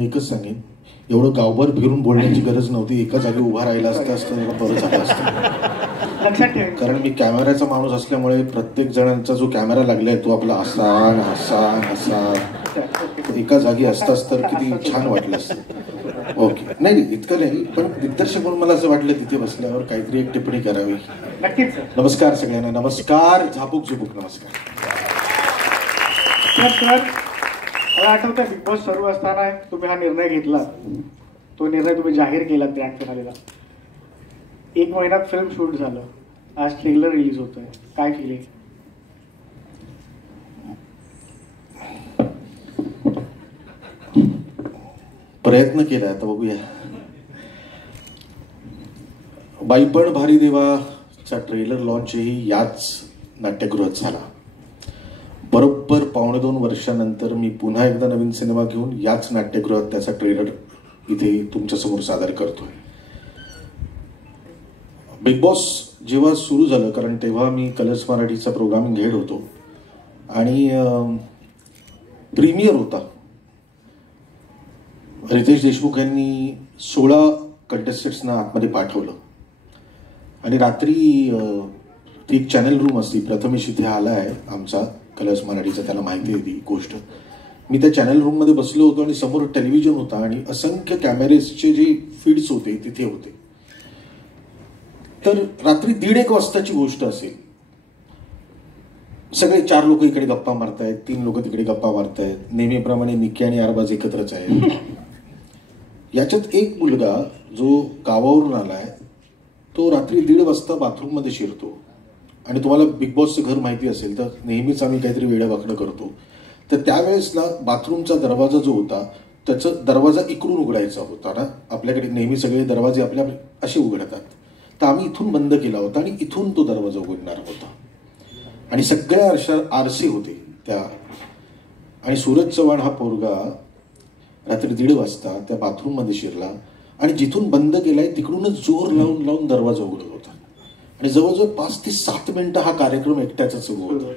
एकच सांगेन, एवढं गावभर फिरून बोलण्याची गरज नव्हती. एका जागी उभा राहिला असतं बरं झालं असतं. लक्षात ठेव, कारण मी कॅमेऱ्याचा माणूस असल्यामुळे प्रत्येक जणांचा जो कॅमेरा लागलाय तो आपला असा असा असा एका जागी असताच तर किती छान वाटलं असतं. ओके, नाही इतकं नाही, पण दिग्दर्शक म्हणून मला असं वाटलं तिथे बसल्यावर काहीतरी एक टिप्पणी करावी. नक्कीच. नमस्कार सगळ्यांना. नमस्कार. झापूक झुपूक नमस्कार. मला आठवतं बिग बॉस सुरू असताना तुम्ही हा निर्णय घेतला. तो निर्णय तुम्ही जाहीर केला ग्रँड फिनालेला. 1 महिन्यात फिल्म शूट झालं, आज ट्रेलर रिलीज होतोय. काय फिलिंग? प्रयत्न केला, आता बघूया. बाईपण भारी देवाचा ट्रेलर लॉन्चही याच नाट्यगृहात झाला. बरोबर 2.25 वर्षानंतर मी पुन्हा एकदा नवीन सिनेमा घेऊन याच नाट्यगृहात त्याचा ट्रेलर इथे तुमच्यासमोर सादर करतोय. बिग बॉस जेव्हा सुरू झालं, कारण तेव्हा मी कलर्स मराठीचा प्रोग्रामिंग हेड होतो आणि प्रीमियर होता. रितेश देशमुख यांनी 16 कंटेस्टंट्सना आतमध्ये पाठवलं आणि रात्री ती एक चॅनल रूम असती, प्रथमेश इथे आला आहे आमचा कलर्स मराठीचा, त्याला माहिती आहे ती गोष्ट. मी त्या चॅनल रूममध्ये बसलो होतो आणि समोर टेलिव्हिजन होता आणि असंख्य कॅमेरेजचे जे फीड्स होते तिथे होते. तर रात्री 1:30 वाजताची गोष्ट असेल. सगळे 4 लोक इकडे गप्पा मारतायत, 3 लोक तिकडे गप्पा मारतायत. नेहमीप्रमाणे निक्की आणि अरबाज एकत्रच आहे. याच्यात एक मुलगा जो गावावरून आलाय तो रात्री 1:30 वाजता बाथरूममध्ये शिरतो. आणि तुम्हाला बिग बॉसचं घर माहिती असेल तर नेहमीच आम्ही काहीतरी वेडं करतो. तर त्यावेळेस ना बाथरूमचा दरवाजा जो होता त्याचा दरवाजा इकडून उघडायचा होता ना. आपल्याकडे नेहमी सगळे दरवाजे आपल्या असे उघडतात, तर आम्ही इथून बंद केला होता आणि इथून तो दरवाजा उघडणार होता. आणि सगळ्या आरसे होते त्या. आणि सूरज चव्हाण हा पोरगा रात्री 1:30 वाजता त्या बाथरूममध्ये शिरला आणि जिथून बंद केलाय तिकडूनच जोर लावून दरवाजा उघडत होता. आणि जवळजवळ 5 ते 7 मिनिटं हा कार्यक्रम एकट्याचा सुरू होता.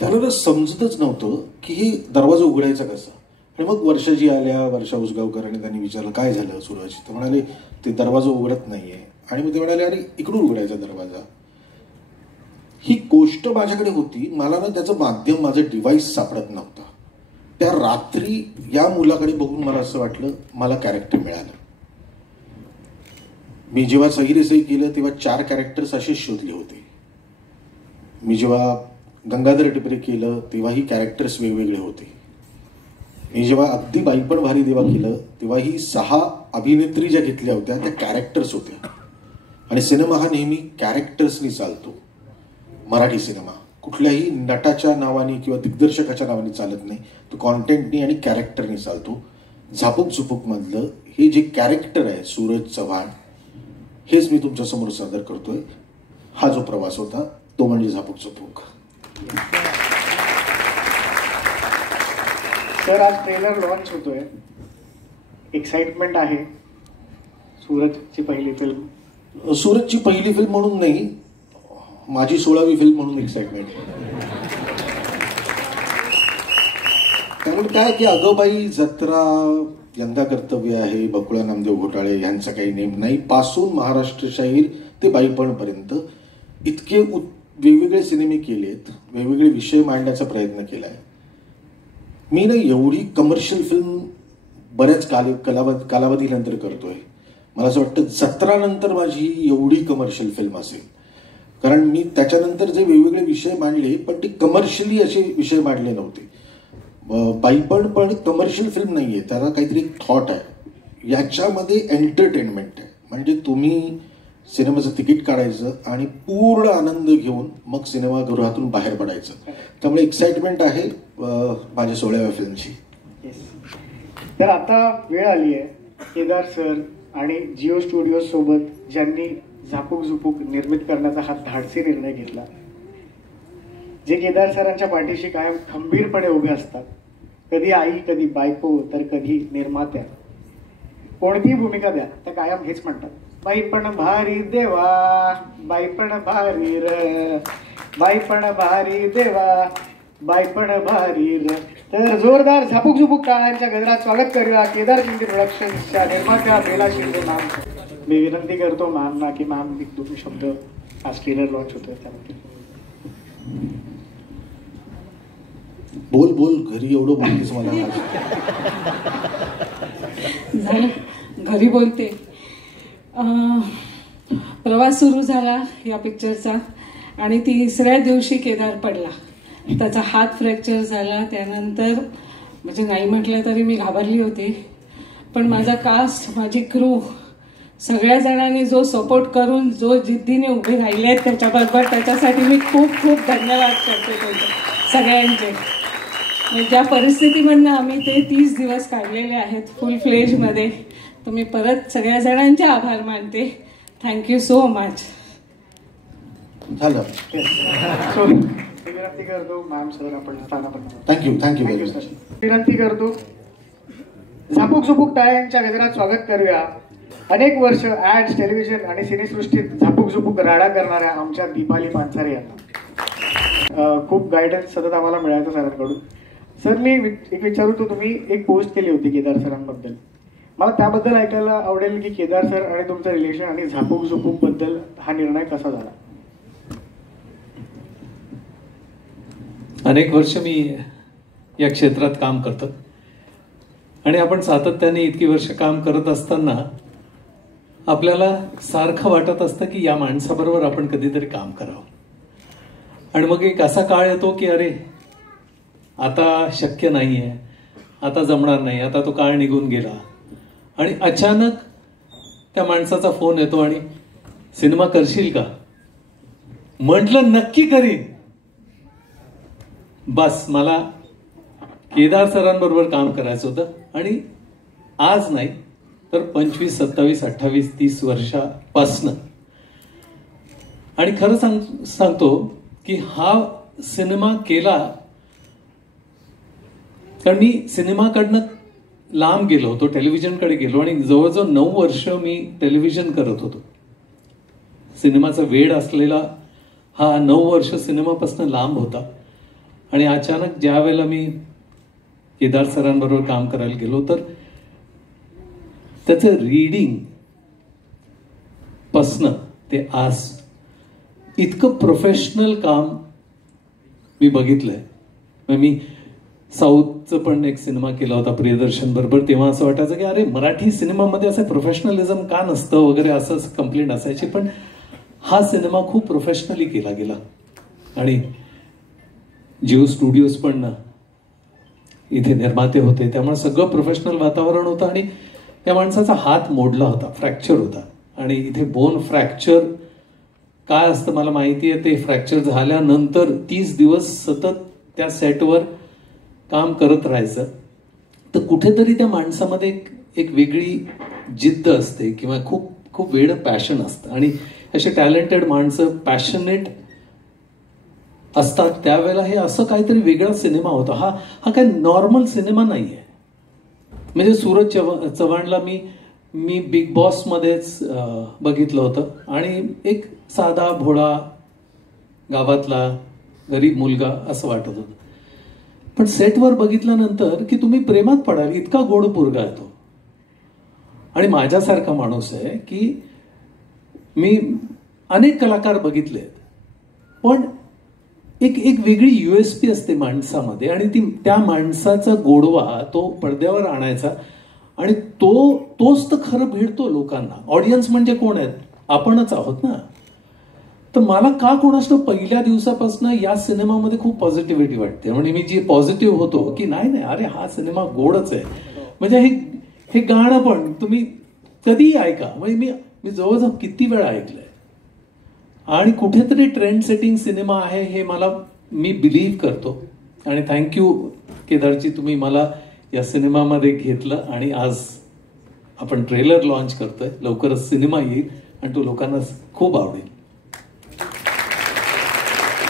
त्याला समजतच नव्हतं की हे दरवाजा उघडायचा कसा. आणि मग वर्षाजी आल्या, वर्षा उसगावकर, आणि त्यांनी विचारलं काय झालं सूरज. ते म्हणाले ते दरवाजा उघडत नाहीये. आणि मग ते म्हणाले अरे इकडून उघडायचा दरवाजा. ही गोष्ट माझ्याकडे होती, मला ना त्याचं माध्यम, माझं डिव्हाइस सापडत नव्हतं. त्या रात्री या मुलाकडे बघून मला असं वाटलं मला कॅरेक्टर मिळालं. मी जेव्हा सही रे सही केलं तेव्हा 4 कॅरेक्टर्स असेच शोधले होते. मी जेव्हा गंगाधर टिपरे केलं तेव्हाही कॅरेक्टर्स वेगवेगळे होते. मी जेव्हा अगदी बाईपण भारी देवा केलं तेव्हाही 6 अभिनेत्री ज्या घेतल्या होत्या त्या कॅरेक्टर्स होत्या. आणि सिनेमा हा नेहमी कॅरेक्टर्सनी चालतो. मराठी सिनेमा कुठल्याही नटाच्या नावाने किंवा दिग्दर्शकाच्या नावाने चालत नाही, तो कॉन्टेंटनी आणि कॅरेक्टरनी चालतो. झापूक झुपूक मधलं हे जे कॅरेक्टर आहे सूरज चव्हाण, हेच मी तुमच्या समोर सादर करतोय. हा जो प्रवास होता तो म्हणजे झापूक झुपूक. सर आज ट्रेलर लॉन्च होतोय, एक्साइटमेंट आहे. सूरजची पहिली फिल्म, सूरजची पहिली फिल्म म्हणून नाही, माझी 16वी फिल्म म्हणून एक्साइटमेंट. त्यामुळे काय की अगोबाई जत्रा, यंदा कर्तव्य आहे, बकुळा नामदेव घोटाळे यांचा काही नेम नाही, पासून महाराष्ट्र शाहीर ते बाईपणपर्यंत इतके वेगवेगळे सिनेमे केलेत, वेगवेगळे विषय मांडण्याचा प्रयत्न केलाय. मी ना एवढी कमर्शियल फिल्म बऱ्याच कालावधीनंतर करतोय. मला असं वाटतं 17 नंतर माझी एवढी कमर्शियल फिल्म असेल. कारण मी त्याच्यानंतर जे वेगवेगळे विषय मांडले पण ते कमर्शियली असे विषय मांडले नव्हते. बाईपण पण कमर्शियल फिल्म नाहीये, त्याला काहीतरी थॉट आहे. याच्यामध्ये एंटरटेनमेंट आहे. म्हणजे तुम्ही सिनेमाचं तिकीट काढायचं आणि पूर्ण आनंद घेऊन मग सिनेमागृहातून बाहेर पडायचं. त्यामुळे एक्साइटमेंट आहे माझ्या 16व्या फिल्मची. तर आता वेळ आली आहे केदार सर आणि जिओ स्टुडिओ सोबत ज्यांनी झापूक झुपूक निर्मित करण्याचा हा धाडसी निर्णय घेतला, जे केदार सरांच्या पाठीशी कायम खंबीरपणे उभे असतात. कधी आई, कधी बायको, तर कधी निर्मात्या. कोणतीही भूमिका द्या त्या कायम हेच म्हणतात, बाईपण भारी देवा, बाईपण भारी र, बाईपण भारी देवा, बाईपण भारी र. तर जोरदार झापूक झुपूक टाळ्यांच्या गजरात स्वागत करूया केदार शिंदे प्रोडक्शन्सच्या निर्मात्या बेला शिंदे मॅम. मी विनंती करतो मॅमना की मॅम एक दोन शब्द आज ट्रेलर लॉन्च होतोय त्याबद्दल. बोल बोल, घरी एवढं बोलतेस मला. झालं, घरी बोलते. प्रवास सुरू झाला या पिक्चरचा आणि तिसऱ्या दिवशी केदार पडला. त्याचा हात फ्रॅक्चर झाला. त्यानंतर म्हणजे नाही म्हटलं तरी मी घाबरली होती. पण माझा कास्ट, माझी क्रू, सगळ्या जणांनी जो सपोर्ट करून जो जिद्दीने उभे राहिले आहेत त्याच्याबरोबर, त्याच्यासाठी मी खूप खूप धन्यवाद करते त्यांचे सगळ्यांचे. ज्या परिस्थितीमधनं आम्ही ते 30 दिवस काढलेले आहेत फुल फ्लेजमध्ये, तर मी परत सगळ्या जणांचे आभार मानते. Thank you so much. झालं. विनंती करतो मॅम सर आपण स्थानापन्न. थँक्यू विनंती करतो झापूक झुपूक टाळ्यांच्या गजरात स्वागत करूया अनेक वर्ष ऍड्स, टेलिव्हिजन आणि सिनेसृष्टीत झापूक झुपूक राडा करणाऱ्या आमच्या दीपाली पानसरे यांना. खूप गायडन्स सतत आम्हाला मिळायचं सरांकडून. सर मी एक विचारतो, तुम्ही एक पोस्ट केली होती केदार सरांबद्दल, मला त्याबद्दल ऐकायला आवडेल की केदार सर आणि तुमचं रिलेशन आणि झापूक झुपूक बद्दल हा निर्णय कसा झाला. अनेक वर्ष मी या क्षेत्रात काम करतो आणि आपण सातत्याने इतकी वर्ष काम करत असताना आपल्याला सारखं वाटत असतं की या माणसाबरोबर आपण कधीतरी काम करावं. आणि मग एक असा काळ येतो की अरे आता शक्य नाहीये, आता जमणार नाही, आता तो काळ निघून गेला. आणि अचानक त्या माणसाचा फोन येतो आणि सिनेमा करशील का. म्हटलं नक्की करीन. बस मला केदार सरांबरोबर काम करायचं होतं. आणि आज नाही तर 25, 27, 28, 30 वर्षापासनं. आणि खरं सांगतो की हा सिनेमा केला कारण मी सिनेमाकडनं लांब गेलो होतो, टेलिव्हिजनकडे गेलो आणि जवळजवळ 9 वर्ष मी टेलिव्हिजन करत होतो. सिनेमाचा वेळ असलेला हा 9 वर्ष सिनेमापासून लांब होता. आणि अचानक ज्या वेळेला मी केदार सरांबरोबर काम करायला गेलो तर त्याचं रीडिंग पासनं ते आज इतकं प्रोफेशनल काम मी बघितलंय. मी साऊथचं पण एक सिनेमा केला होता प्रियदर्शन बरोबर. तेव्हा असं वाटायचं की अरे मराठी सिनेमामध्ये असं प्रोफेशनलिझम का नसतं वगैरे असं कंप्लेंट असायची. पण हा सिनेमा खूप प्रोफेशनली केला गेला. आणि जिओ स्टुडिओज पण इथे निर्माते होते, त्यामुळे सगळं प्रोफेशनल वातावरण होतं. आणि त्या माणसाचा हात मोडला होता, फ्रॅक्चर होता. आणि इथे बोन फ्रॅक्चर काय असतं मला माहिती आहे. ते फ्रॅक्चर झाल्यानंतर 30 दिवस सतत त्या सेटवर काम करत राहायचं. तर कुठेतरी त्या माणसामध्ये एक वेगळी जिद्द असते किंवा खूप खूप वेगळं पॅशन असतं. आणि असे टॅलेंटेड माणसं पॅशनेट असतात त्यावेळेला हे असं काहीतरी वेगळा सिनेमा होता. हा काही नॉर्मल सिनेमा नाहीये. म्हणजे सूरज चव्हाणला मी बिग बॉस मध्येच बघितलं होतं आणि एक साधा भोळा गावातला गरीब मुलगा असं वाटत होतं. पण सेटवर बघितल्यानंतर की तुम्ही प्रेमात पडाल इतका गोड पोरगा येतो. आणि माझ्यासारखा माणूस आहे की मी अनेक कलाकार बघितले पण एक वेगळी USP असते माणसामध्ये. आणि त्या माणसाचा गोडवा तो पडद्यावर आणायचा. आणि तोच तर खरं भिडतो लोकांना. ऑडियन्स म्हणजे कोण आहेत, आपणच आहोत ना. तर मला का कोणास पहिल्या दिवसापासून या सिनेमामध्ये खूप पॉझिटिव्हिटी वाटते. म्हणजे मी जी पॉझिटिव्ह होतो की नाही अरे हा सिनेमा गोडच आहे. म्हणजे हे गाणं पण तुम्ही कधीही ऐका. म्हणजे मी जवळजवळ किती वेळा ऐकलंय. आणि कुठेतरी ट्रेंड सेटिंग सिनेमा आहे हे मी बिलीव्ह करतो. आणि थँक्यू केदारजी, तुम्ही मला या सिनेमामध्ये घेतलं आणि आज आपण ट्रेलर लॉन्च करतोय. लवकरच सिनेमा येईल आणि तो लोकांना खूप आवडेल.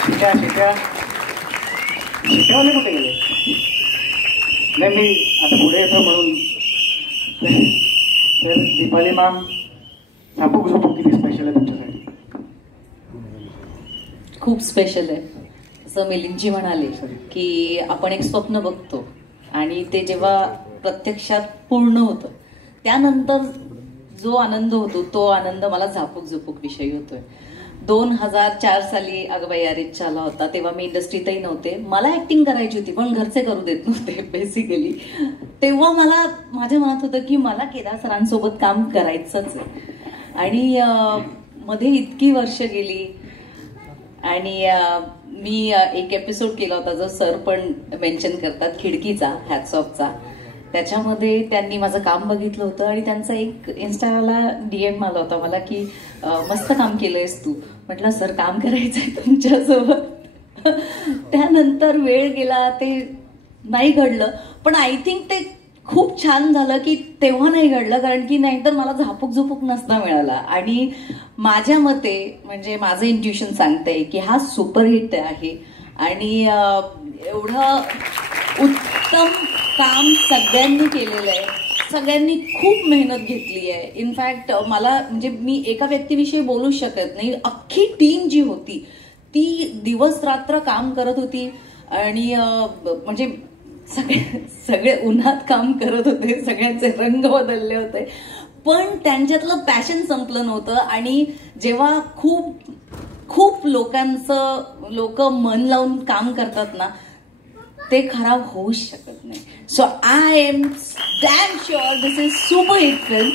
कुठे गेले नाही मी आता पुढे येतो म्हणून. तर दीपाली मॅम, झापूक झुपूक किती स्पेशल आहे तुमच्यासाठी. खूप स्पेशल आहे. जसं मिलिंदजी म्हणाले की आपण एक स्वप्न बघतो आणि ते जेव्हा प्रत्यक्षात पूर्ण होतं त्यानंतर जो आनंद होतो तो आनंद मला झापूक झुपूक विषयी होतोय. 2004 साली अगबाई अरेंज आला होता तेव्हा मी इंडस्ट्रीतही नव्हते. मला ऍक्टिंग करायची होती पण घरचे करू देत नव्हते बेसिकली. तेव्हा मला माझ्या मनात होतं की मला केदार सरांसोबत काम करायचंच आहे. आणि मध्ये इतकी वर्ष गेली आणि मी एक एपिसोड केला होता जो सर पण मेन्शन करतात, खिडकीचा, हॅट्स ऑफचा. त्याच्यामध्ये त्यांनी माझं काम बघितलं होतं आणि त्यांचा एक इन्स्टाला DM आला होता मला की मस्त काम केलंयस तू. म्हटलं सर काम करायचंय तुमच्यासोबत. त्यानंतर वेळ गेला, ते नाही घडलं. पण आय थिंक ते खूप छान झालं की तेव्हा नाही घडलं, कारण की नाहीतर मला झापूक झुपूक नसता मिळाला. आणि माझ्या मते म्हणजे माझं इंट्युशन सांगतंय की हा सुपरहिट आहे आणि एवढं उत्तम काम सगळ्यांनी केलेलं आहे. सगळ्यांनी खूप मेहनत घेतली आहे. इनफॅक्ट मला म्हणजे मी एका व्यक्तीविषयी बोलूच शकत नाही. अख्खी टीम जी होती ती दिवस रात्र काम करत होती आणि म्हणजे सगळे उन्हात काम करत होते, सगळ्यांचे रंग बदलले होते, पण त्यांच्यातलं पॅशन संपलं नव्हतं. आणि जेव्हा खूप खूप लोक मन लावून काम करतात ना ते खराब होऊच शकत नाही. So I am damn sure this is super hit film.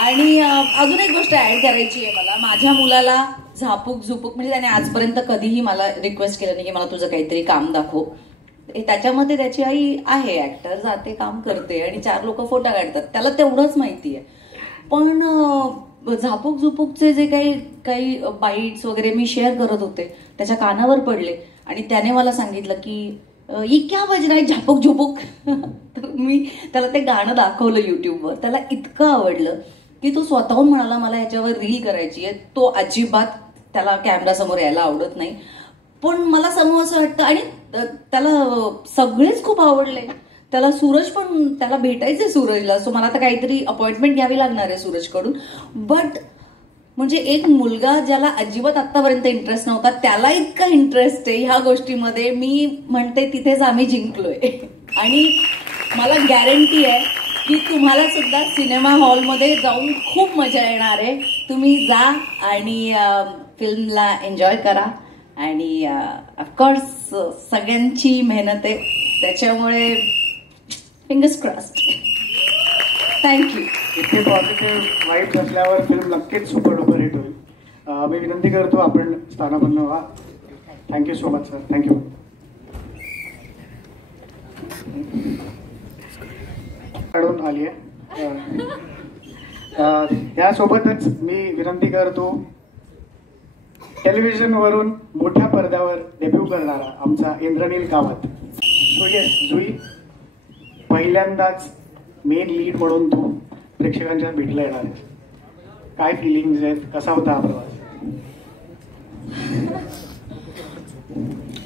आणि अजून एक गोष्ट ऍड करायची आहे मला. माझ्या मुलाला झापूक झुपूक म्हणजे त्याने आजपर्यंत कधीही मला रिक्वेस्ट केलं नाही की मला तुझं काहीतरी काम दाखव. त्याच्यामध्ये त्याची आई आहे ऍक्टर, जाते काम करते आणि 4 लोक फोटो काढतात, त्याला तेवढंच माहिती आहे. पण झापूक झुपूकचे जे काही बाईट्स वगैरे मी शेअर करत होते त्याच्या कानावर पडले आणि त्याने मला सांगितलं की ये क्या बज रहा है झापूक झुपूक. तर मी त्याला ते गाणं दाखवलं युट्यूबवर. त्याला इतकं आवडलं की तो स्वतःहून म्हणाला मला ह्याच्यावर रील करायची आहे. तो अजिबात त्याला कॅमेरासमोर यायला आवडत नाही, पण मला समोर असं वाटतं. आणि त्याला सगळेच खूप आवडले. त्याला सूरज पण, त्याला भेटायचंय सूरजला. सो मला आता काहीतरी अपॉइंटमेंट घ्यावी लागणार आहे सूरजकडून. बट म्हणजे एक मुलगा ज्याला अजिबात आतापर्यंत इंटरेस्ट नव्हता त्याला इतका इंटरेस्ट आहे ह्या गोष्टीमध्ये. मी म्हणते तिथेच आम्ही जिंकलोय. आणि मला गॅरंटी आहे की तुम्हाला सुद्धा सिनेमा हॉलमध्ये जाऊन खूप मजा येणार आहे. तुम्ही जा आणि फिल्मला एन्जॉय करा. आणि ऑफकोर्स सगळ्यांची मेहनत आहे त्याच्यामुळे फिंगर्स क्रॉस्ड. थँक्यू. इतके पॉझिटिव्ह वाईब्स असल्यावर फिल्म नक्कीच सुपर डुपर हिट होईल. मी विनंती करतो आपण स्थानापन्न व्हा. Thank you so much sir. Thank you. काढून आली आहे. यासोबतच मी विनंती करतो टेलिव्हिजनवरून मोठ्या पडद्यावर डेब्यू करणारा आमचा इंद्रनील कामत. सो येस जुई, पहिल्यांदाच मेन लीड म्हणून तू प्रेक्षकांच्या भेटला येणार आहेस. काय फिलिंग्स आहेत, कसा होता हा प्रवास?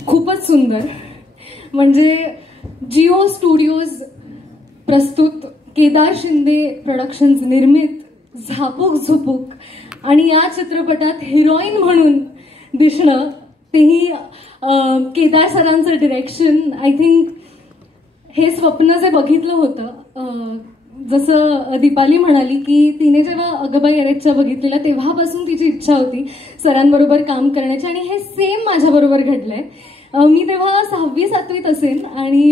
खूपच सुंदर. म्हणजे जिओ स्टुडिओज प्रस्तुत, केदार शिंदे प्रोडक्शन्स निर्मित झापूक झुपूक आणि या चित्रपटात हिरोईन म्हणून दिसणं, तेही केदार सरांचं डिरेक्शन. आय थिंक हे स्वप्न जे बघितलं होतं, जसं दीपाली म्हणाली की तिने जेव्हा अगबाई अरेच्या बघितलेलं तेव्हापासून तिची इच्छा होती सरांबरोबर काम करण्याची आणि हे सेम माझ्याबरोबर घडलंय. मी तेव्हा 6वी-7वीत असेल आणि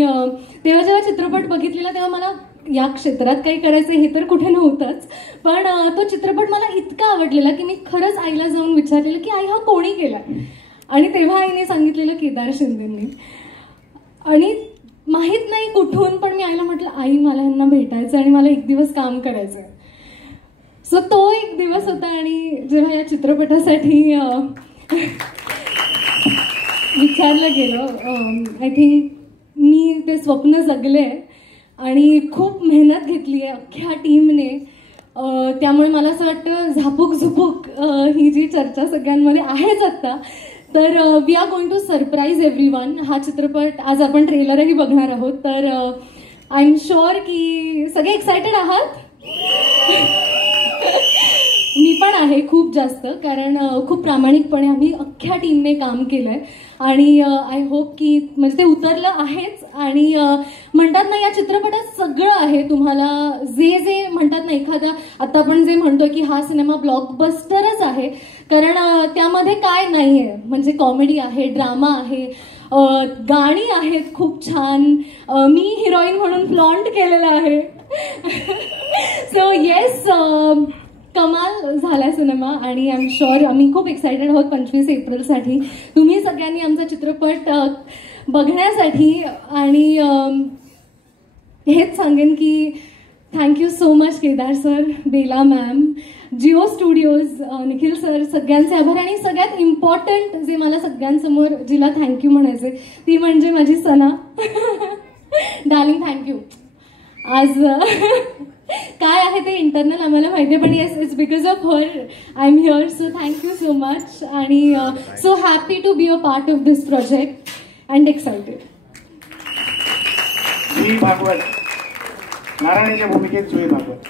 तेव्हा जेव्हा चित्रपट बघितलेला तेव्हा मला या क्षेत्रात काही करायचं हे तर कुठे नव्हतंच, पण तो चित्रपट मला इतका आवडलेला की मी खरंच आईला जाऊन विचारलेलं की आई हा कोणी केला. आणि तेव्हा आईने सांगितलेलं केदार शिंदेंनी. आणि माहीत नाही कुठून, पण मी आईला म्हटलं आई मला ह्यांना भेटायचं आणि मला एक दिवस काम करायचं. सो तो एक दिवस होता. आणि जेव्हा या चित्रपटासाठी विचारलं गेलं, आय थिंक मी ते स्वप्न जगले आणि खूप मेहनत घेतली आहे अख्ख्या टीमने. त्यामुळे मला असं वाटतं झापूक झुपूक ही जी चर्चा सगळ्यांमध्ये आहेच आत्ता, तर we are going to surprise everyone. हा चित्रपट आज आपण ट्रेलरही बघणार आहोत, तर आय एम शुअर की सगळे एक्सायटेड आहात. मी पण आहे खूप जास्त, कारण खूप प्रामाणिकपणे आम्ही अख्ख्या टीमने काम केलंय आणि आय होप की म्हणजे ते उतरलं आहेच. आणि म्हणतात ना, या चित्रपटात सगळं आहे. तुम्हाला जे जे म्हणतात ना, एखादा आता आपण जे म्हणतोय की हा सिनेमा ब्लॉकबस्टरच आहे, कारण त्यामध्ये काय नाहीये, म्हणजे कॉमेडी आहे, ड्रामा आहे, गाणी आहेत खूप छान, मी हिरोईन म्हणून फ्लॉन्ट केलेलं आहे. सो येस, कमाल झाला सिनेमा आणि आय एम शुअर आम्ही खूप एक्सायटेड आहोत 25 एप्रिलसाठी तुम्ही सगळ्यांनी आमचा चित्रपट बघण्यासाठी. आणि हेच सांगेन की thank you so much Kedar sir, Bela ma'am, Jio Studios, Nikhil sir, सगळ्यांचे आभार. आणि सगळ्यात इम्पॉर्टंट जे मला सगळ्यांसमोर जिला थँक्यू म्हणायचे ती म्हणजे माझी सना. Darling thank you. आज काय आहे ते इंटरनल आम्हाला माहिती आहे, पण yes, it's because of her I am here. So thank you so much आणि so happy to be a part of this project and excited. Jui Bhagwat, नारायणच्या भूमिकेत जुई भागवत.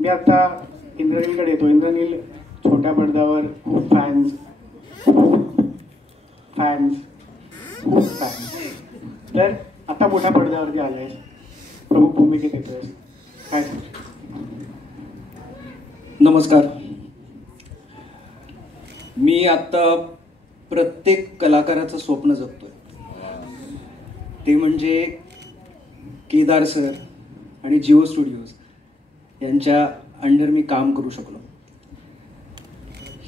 मी आता इंद्रनीलकडे येतो. इंद्रनील छोट्या पडद्यावर खूप फॅन्स, तर आता मोठ्या पडद्यावरती आलाय, प्रमुख भूमिकेत येतोय, काय सांगू? नमस्कार. मी आता प्रत्येक कलाकाराचं स्वप्न जगतोय, ते म्हणजे केदार सर आणि जिओ स्टुडिओज यांच्या अंडर मी काम करू शकलो.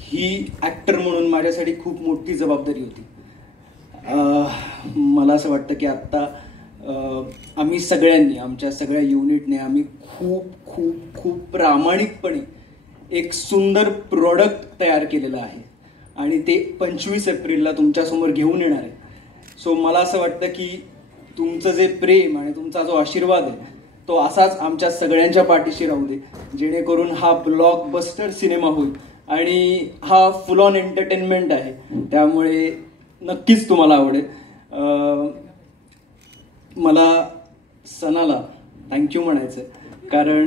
ही ॲक्टर म्हणून माझ्यासाठी खूप मोठी जबाबदारी होती. मला असं वाटतं की आत्ता आम्ही सगळ्यांनी, आमच्या सगळ्या युनिटने आम्ही खूप खूप खूप प्रामाणिकपणे एक सुंदर प्रोडक्ट तयार केलेलं आहे आणि ते 25 एप्रिलला तुमच्यासमोर घेऊन येणार आहे. सो मला असं वाटतं की तुमचं जे प्रेम आणि तुमचा जो आशीर्वाद आहे तो असाच आमच्या सगळ्यांच्या पाठीशी राहू दे, जेणेकरून हा ब्लॉकबस्टर सिनेमा होईल. आणि हा फुल ऑन एंटरटेनमेंट आहे, त्यामुळे नक्कीच तुम्हाला आवडेल. मला सनाला थँक्यू म्हणायचं, कारण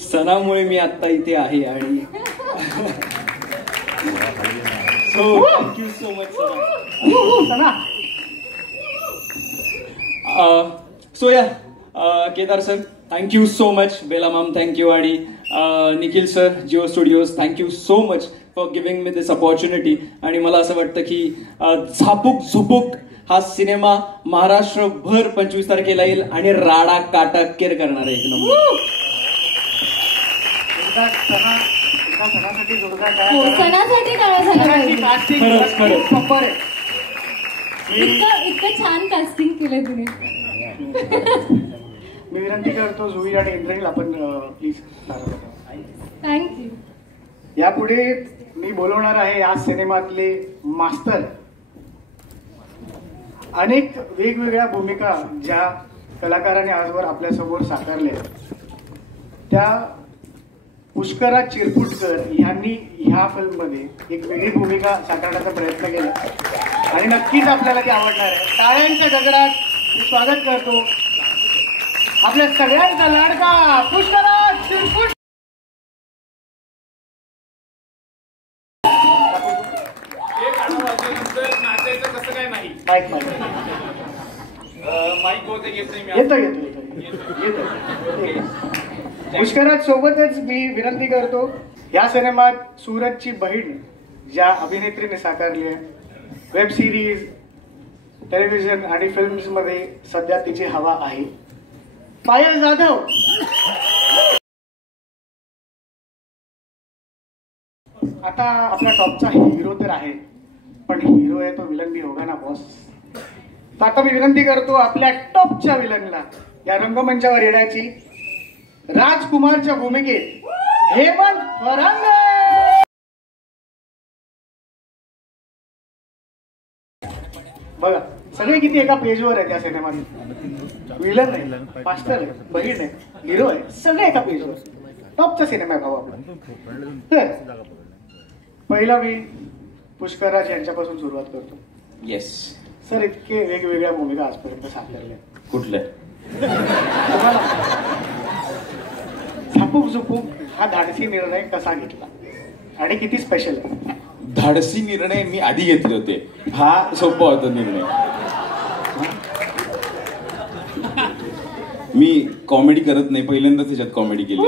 सनामुळे मी आत्ता इथे आहे. आणि so thank you so much Sana. So या Kedar sir thank you so much, Bela ma'am thank you, आणि Nikhil sir, Jio studios thank you so much for giving me this opportunity. आणि मला असं वाटतं की झापूक झुपूक हा सिनेमा महाराष्ट्रभर 25 तारखेला येईल आणि राडा काटाकेर करणार आहे एक नंबर. सणासाठी काय झालं, खरंच इतकं छान कास्टिंग केलंय तुम्ही. मी विनंती करतो जुई आणि इंद्रनील आपण प्लीज. थँक्यू. यापुढे मी बोलवणार आहे या सिनेमातले मास्तर. अनेक वेगवेगळ्या भूमिका ज्या कलाकारांनी आजवर आपल्यासमोर साकारल्या, त्या पुष्कराज चिरपुटकर यांनी ह्या फिल्ममध्ये एक वेगळी भूमिका साकारण्याचा प्रयत्न केला आणि नक्कीच आपल्याला ती आवडणार आहे. टाळ्यांच्या गजरात मी स्वागत करतो आपल्या सगळ्यांचा लाडका पुष्कराज चिरपुट. पुष्कराज सोबतच मी विनंती करतो, या सिनेमात सूरजची बहीण ज्या अभिनेत्रीने साकारली आहे, वेब सिरीज, टेलिव्हिजन आणि फिल्म्स मध्ये सध्या तिची हवा आहे, पायल जाधव. आता आपल्या टॉपचा हिरो तर आहे, पण हिरो आहे तो विलन भी होगा ना बॉस. तर आता मी विनंती करतो आपल्या टॉपच्या विलनला या रंगमंचावर येण्याची, राजकुमारच्या भूमिकेत हेमंत फरांदे. बघा सगळे किती एका पेजवर आहे त्या सिनेमात. विलन आहे, मास्टर आहे, बहीण आहे, हिरो आहे, सगळे एका पेजवर. टॉपचा सिनेमा आहे भाऊ आपला. तर पहिला मी पुष्कराज यांच्यापासून सुरुवात करतो. येस सर, इतके वेगवेगळ्या भूमिका आजपर्यंत साकारल्या, कुठल्या झापूक झुपूक हा धाडसी निर्णय कसा घेतला आणि किती स्पेशल आहे? धाडसी निर्णय मी आधी घेतले होते, हा सोपा होता निर्णय. मी कॉमेडी करत नाही, पहिल्यांदाच त्याच्यात कॉमेडी केली,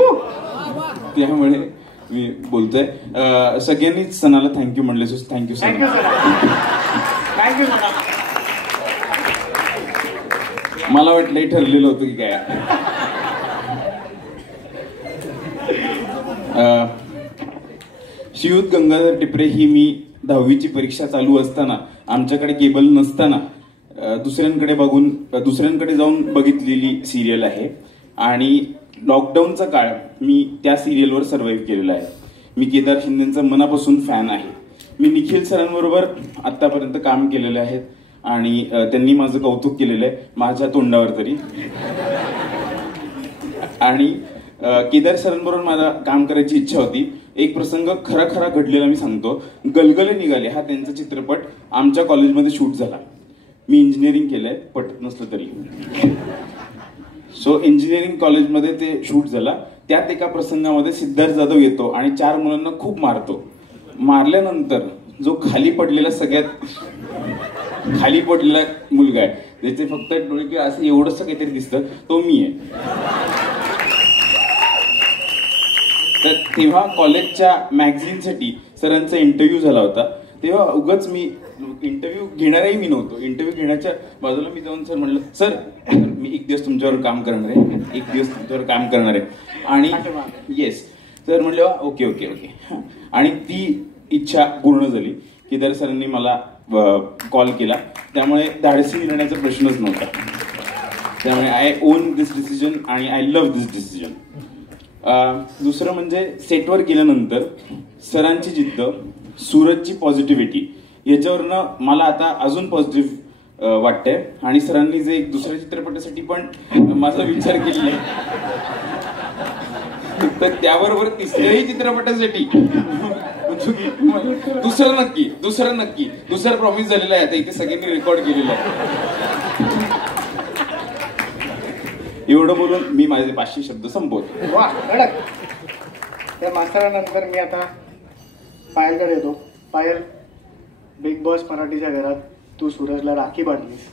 त्यामुळे मी बोलतोय. सगळ्यांनीच सणाला थँक्यू म्हणले, so thank you sir. Thank you madam. मला वाटलंही ठरलेलं होतं की काय. श्रीयुत गंगाधर टिपरे ही मी 10वीची परीक्षा चालू असताना, आमच्याकडे केबल नसताना दुसऱ्यांकडे जाऊन बघितलेली सिरियल आहे. आणि लॉकडाऊनचा काळ मी त्या सिरियलवर सर्व्हाइव्ह केलेला आहे. मी केदार शिंदेचा मनापासून फॅन आहे. मी निखिल सरांबरोबर आतापर्यंत काम केलेलं आहे आणि त्यांनी माझं कौतुक केलेलं आहे, माझ्या तोंडावर तरी. आणि केदार सरांबरोबर मला काम करायची इच्छा होती. एक प्रसंग खरा खरा घडलेला मी सांगतो. गलगले निघाले हा त्यांचा चित्रपट आमच्या कॉलेजमध्ये शूट झाला. मी इंजिनिअरिंग केलंय, पटत नसलं तरी. सो इंजिनिअरिंग कॉलेजमध्ये ते शूट झाला. त्यात एका प्रसंगामध्ये सिद्धार्थ जाधव येतो आणि 4 मुलांना खूप मारतो. मारल्यानंतर जो खाली पडलेला मुलगा आहे, त्याचे फक्त डोळे असं एवढंच काहीतरी दिसतं, तो मी आहे. तर तेव्हा कॉलेजच्या मॅगझिनसाठी सरांचा इंटरव्ह्यू झाला होता. तेव्हा उगाच मी इंटरव्ह्यू घेणारही मी नव्हतो. इंटरव्ह्यू घेण्याच्या बाजूला मी जाऊन सर म्हणलं, सर मी एक दिवस तुमच्यावर काम करणार आहे, आणि येस सर म्हणले ओके ओके ओके. आणि ती इच्छा पूर्ण झाली. केदार सरांनी मला कॉल केला, त्यामुळे धाडसी निर्णयाचा प्रश्नच नव्हता. त्यामुळे आय ओन दिस डिसिजन आणि आय लव्ह दिस डिसिजन. दुसरं म्हणजे सेटवर गेल्यानंतर सरांची जिद्द, सूरजची पॉझिटिव्हिटी याच्यावरनं मला आता अजून पॉझिटिव्ह वाटतंय. आणि सरांनी जे दुसऱ्या चित्रपटासाठी पण माझा विचार केलेला तर त्याबरोबर तिसऱ्याही चित्रपटासाठी दुसरं प्रॉमिस झालेलं आहे. आता इथे सगळ्यांनी रेकॉर्ड केलेलं आहे. एवढं बोलून मी माझे 500 शब्द संपवतो. वा कडक. त्या मास्तरानंतर मी आता पायलकडे येतो. पायल, बिग बॉस मराठीच्या घरात तू सूरजला राखी बांधलीस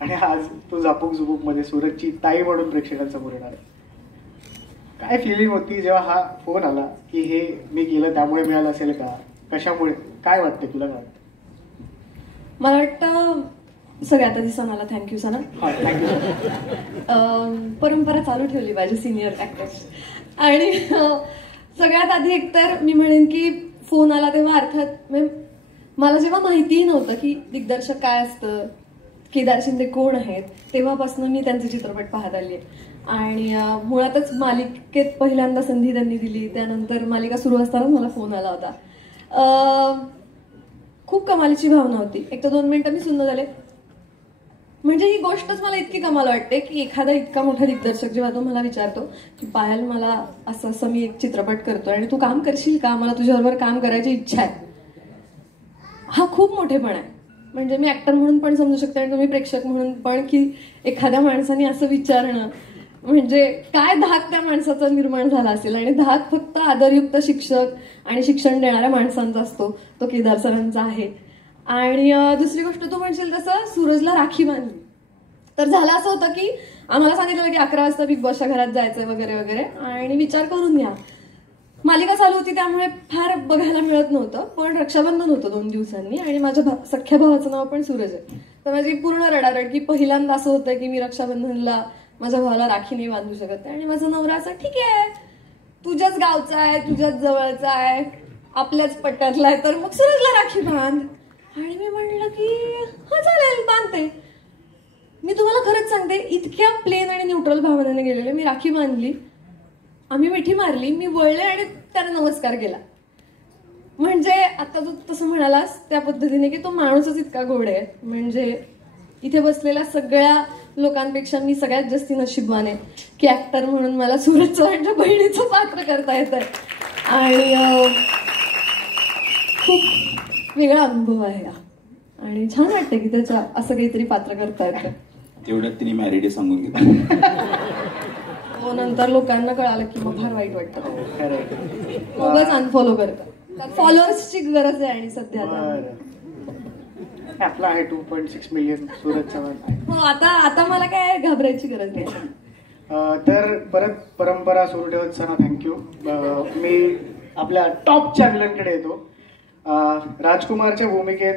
आणि आज तू झापूक झुपूक मध्ये सूरजची ताई म्हणून प्रेक्षकांसमोर येणार आहे. काय फिलिंग होती जेव्हा हा फोन आला की हे मी केलं त्यामुळे मिळालं असेल का, कशामुळे, काय वाटतं तुला? काय वाटतं? मला वाटतं सगळ्यात आधी सणाला थँक्यू सना. परंपरा चालू ठेवली पाहिजे सिनियर ऍक्टर्स. आणि सगळ्यात आधी एकतर मी म्हणेन की फोन आला तेव्हा अर्थात मला जेव्हा माहितीही नव्हतं की दिग्दर्शक काय असतं, केदार शिंदे कोण आहेत, तेव्हापासून मी त्यांचे चित्रपट पाहत आली आहे. आणि मुळातच मालिकेत पहिल्यांदा संधी त्यांनी दिली, त्यानंतर मालिका सुरू असतानाच मला फोन आला होता. खूप कमालीची भावना होती. एक तर 2 मिनिटं मी सुन्न झाले. म्हणजे ही गोष्टच मला इतकी कमाल वाटते की एखादा इतका मोठा दिग्दर्शक जेव्हा तो मला विचारतो की पायल मला असं मी एक चित्रपट करतोय आणि तू काम करशील का, मला तुझ्याबरोबर काम करायची इच्छा आहे, हा खूप मोठेपण आहे. म्हणजे मी ऍक्टर म्हणून पण समजू शकते आणि तुम्ही प्रेक्षक म्हणून पण की एखाद्या माणसाने असं विचारणं म्हणजे काय धाक त्या माणसाचा निर्माण झाला असेल. आणि धाक फक्त आदरयुक्त शिक्षक आणि शिक्षण देणाऱ्या माणसांचा असतो, तो केदार सरांचा आहे. आणि दुसरी गोष्ट तू म्हणशील तसं सूरजला राखी बांधली तर झालं असं होतं की आम्हाला सांगितलं की 11 वाजता बिग बॉसच्या घरात जायचंय वगैरे वगैरे. आणि विचार करून घ्या, मालिका चालू होती त्यामुळे फार बघायला मिळत नव्हतं, पण रक्षाबंधन होतं 2 दिवसांनी आणि माझ्या सख्ख्या भावाचं नाव पण सूरज आहे. तर माझी पूर्ण रडारड की पहिल्यांदा असं होतं की मी रक्षाबंधनला माझ्या भावाला राखी नाही बांधू शकत. आणि माझा नवरा असं ठीक आहे, तुझ्याच गावचा आहे, तुझ्याच जवळचा आहे, आपल्याच पट्ट्यातला आहे, तर मग सूरजला राखी बांध. आणि मी म्हणलं की हा चालेल बांधते. मी तुम्हाला खरंच सांगते, इतक्या प्लेन आणि न्यूट्रल भावनेने गेलेले. मी राखी बांधली, आम्ही मिठी मारली, मी वळले आणि त्याने नमस्कार केला. म्हणजे आता तू तसं म्हणालास त्या पद्धतीने की तो माणूसच इतका गोड आहे. म्हणजे इथे बसलेल्या सगळ्या लोकांपेक्षा मी सगळ्यात जास्ती नशीबवान आहे की ऍक्टर म्हणून मला सूरज चव्हाणच्या बहिणीचं पात्र करता येतंय. आणि खूप वेगळा अनुभव आहे हा. आणि छान वाटतं की त्याच्या असं काहीतरी पात्र करता येतं. तेवढ्यात तिने मॅरिड सांगून घेतलं. हो, नंतर लोकांना कळालं की मग फार वाईट वाटतं. खरंय. मगच अनफॉलो करतात. फॉलोअर्सची गरज आहे आणि सध्या आता. बरं. आपला आहे 2.6 मिलियन सूरज चव्हाण आहे. हो, आता मला काय घाबरायची गरज नाही. तर परत परंपरा सुरू ठेवत असताना थँक्यू. मी आपल्या टॉपच्या विलनकडे येतो. राजकुमारच्या भूमिकेत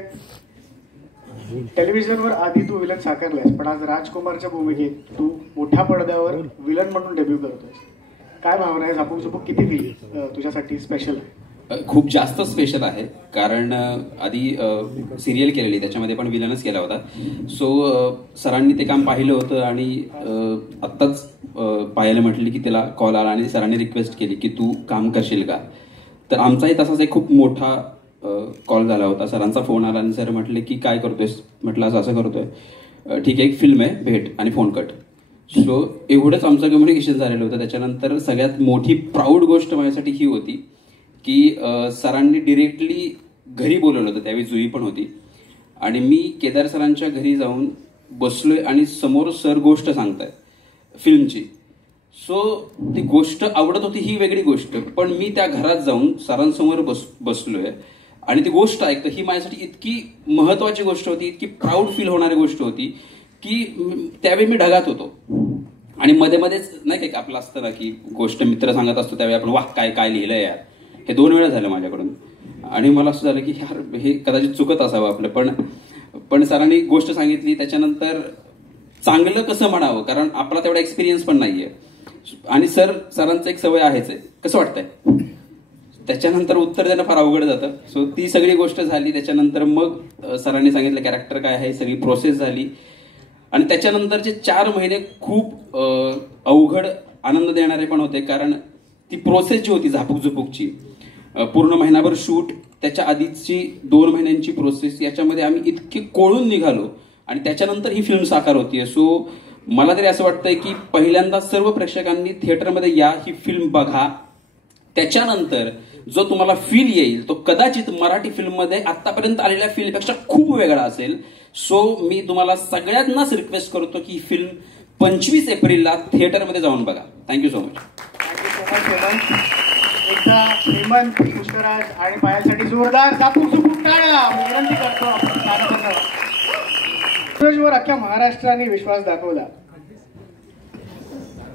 टेलिव्हिजनवर आधी तू विलन साकारलायस, पण आज राजकुमारच्या भूमिकेत तू मोठ्या पडद्यावर विलन म्हणून डेब्यू करतोयस. काय भावना आहे? झापूक झुपूक किती तुझ्यासाठी स्पेशल आहे? खूप जास्त स्पेशल आहे, कारण आधी सिरियल केलेली, त्याच्यामध्ये पण विलनच केला होता. सो सरांनी ते काम पाहिलं होतं आणि आत्ताच पाहायला म्हटले की त्याला कॉल आला आणि सरांनी रिक्वेस्ट केली की तू काम करशील का. तर आमचाही तसाच एक खूप मोठा कॉल झाला होता. सरांचा फोन आला आणि सर म्हटले की काय करतोयस. म्हटलं असं करतोय. ठीक आहे, एक फिल्म आहे, भेट आणि फोन कट. सो एवढंच आमचं कम्युनिकेशन झालेलं होतं. त्याच्यानंतर सगळ्यात मोठी प्राऊड गोष्ट माझ्यासाठी ही होती की सरांनी डिरेक्टली घरी बोलवलं होतं. त्यावेळी जुई पण होती आणि मी केदार सरांच्या घरी जाऊन बसलोय आणि समोर सर गोष्ट सांगताय फिल्मची. सो ती गोष्ट आवडत होती ही वेगळी गोष्ट, पण मी त्या घरात जाऊन सरांसमोर बसलोय आणि ती गोष्ट ऐकतो ही माझ्यासाठी इतकी महत्वाची गोष्ट होती, इतकी प्राऊड फील होणारी गोष्ट होती की त्यावेळी मी ढगात होतो. आणि मध्ये मध्येच नाही काय आपलं असतं ना की गोष्ट मित्र सांगत असतो त्यावेळी आपण वाह काय काय लिहिलंय यार. हे 2 वेळा झालं माझ्याकडून आणि मला असं झालं की यार हे कदाचित चुकत असावं आपलं. पण सरांनी गोष्ट सांगितली. त्याच्यानंतर चांगलं कसं म्हणावं, कारण आपला तेवढा एक्सपिरियन्स पण नाहीये आणि सरांचं एक सवय आहेच आहे कसं वाटतंय, त्याच्यानंतर उत्तर देणं फार अवघड जातं. सो ती सगळी गोष्ट झाली. त्याच्यानंतर मग सरांनी सांगितलं कॅरेक्टर काय आहे, सगळी प्रोसेस झाली आणि त्याच्यानंतरचे 4 महिने खूप अवघड आनंद देणारे पण होते, कारण ती प्रोसेस जी होती झापूक झुपूकची पूर्ण महिनाभर शूट, त्याच्या आधीची 2 महिन्यांची प्रोसेस, याच्यामध्ये आम्ही इतके कोळून निघालो आणि त्याच्यानंतर ही फिल्म साकार होतीये. सो मला तरी असं वाटतंय की पहिल्यांदा सर्व प्रेक्षकांनी थिएटरमध्ये या, ही फिल्म बघा. त्याच्यानंतर जो तुम्हाला फील येईल तो कदाचित मराठी फिल्ममध्ये आतापर्यंत आलेल्या फिल्मपेक्षा खूप वेगळा असेल. सो मी तुम्हाला सगळ्यांनाच रिक्वेस्ट करतो की ही फिल्म 25 एप्रिलला थिएटरमध्ये जाऊन बघा. Thank you so much. एकदा हेमंत, पुष्कराज आणि पायासाठी जोरदार झापूक झुपूक टाळ्या विनंती करतो. सूरजवर अख्ख्या महाराष्ट्राने विश्वास दाखवला,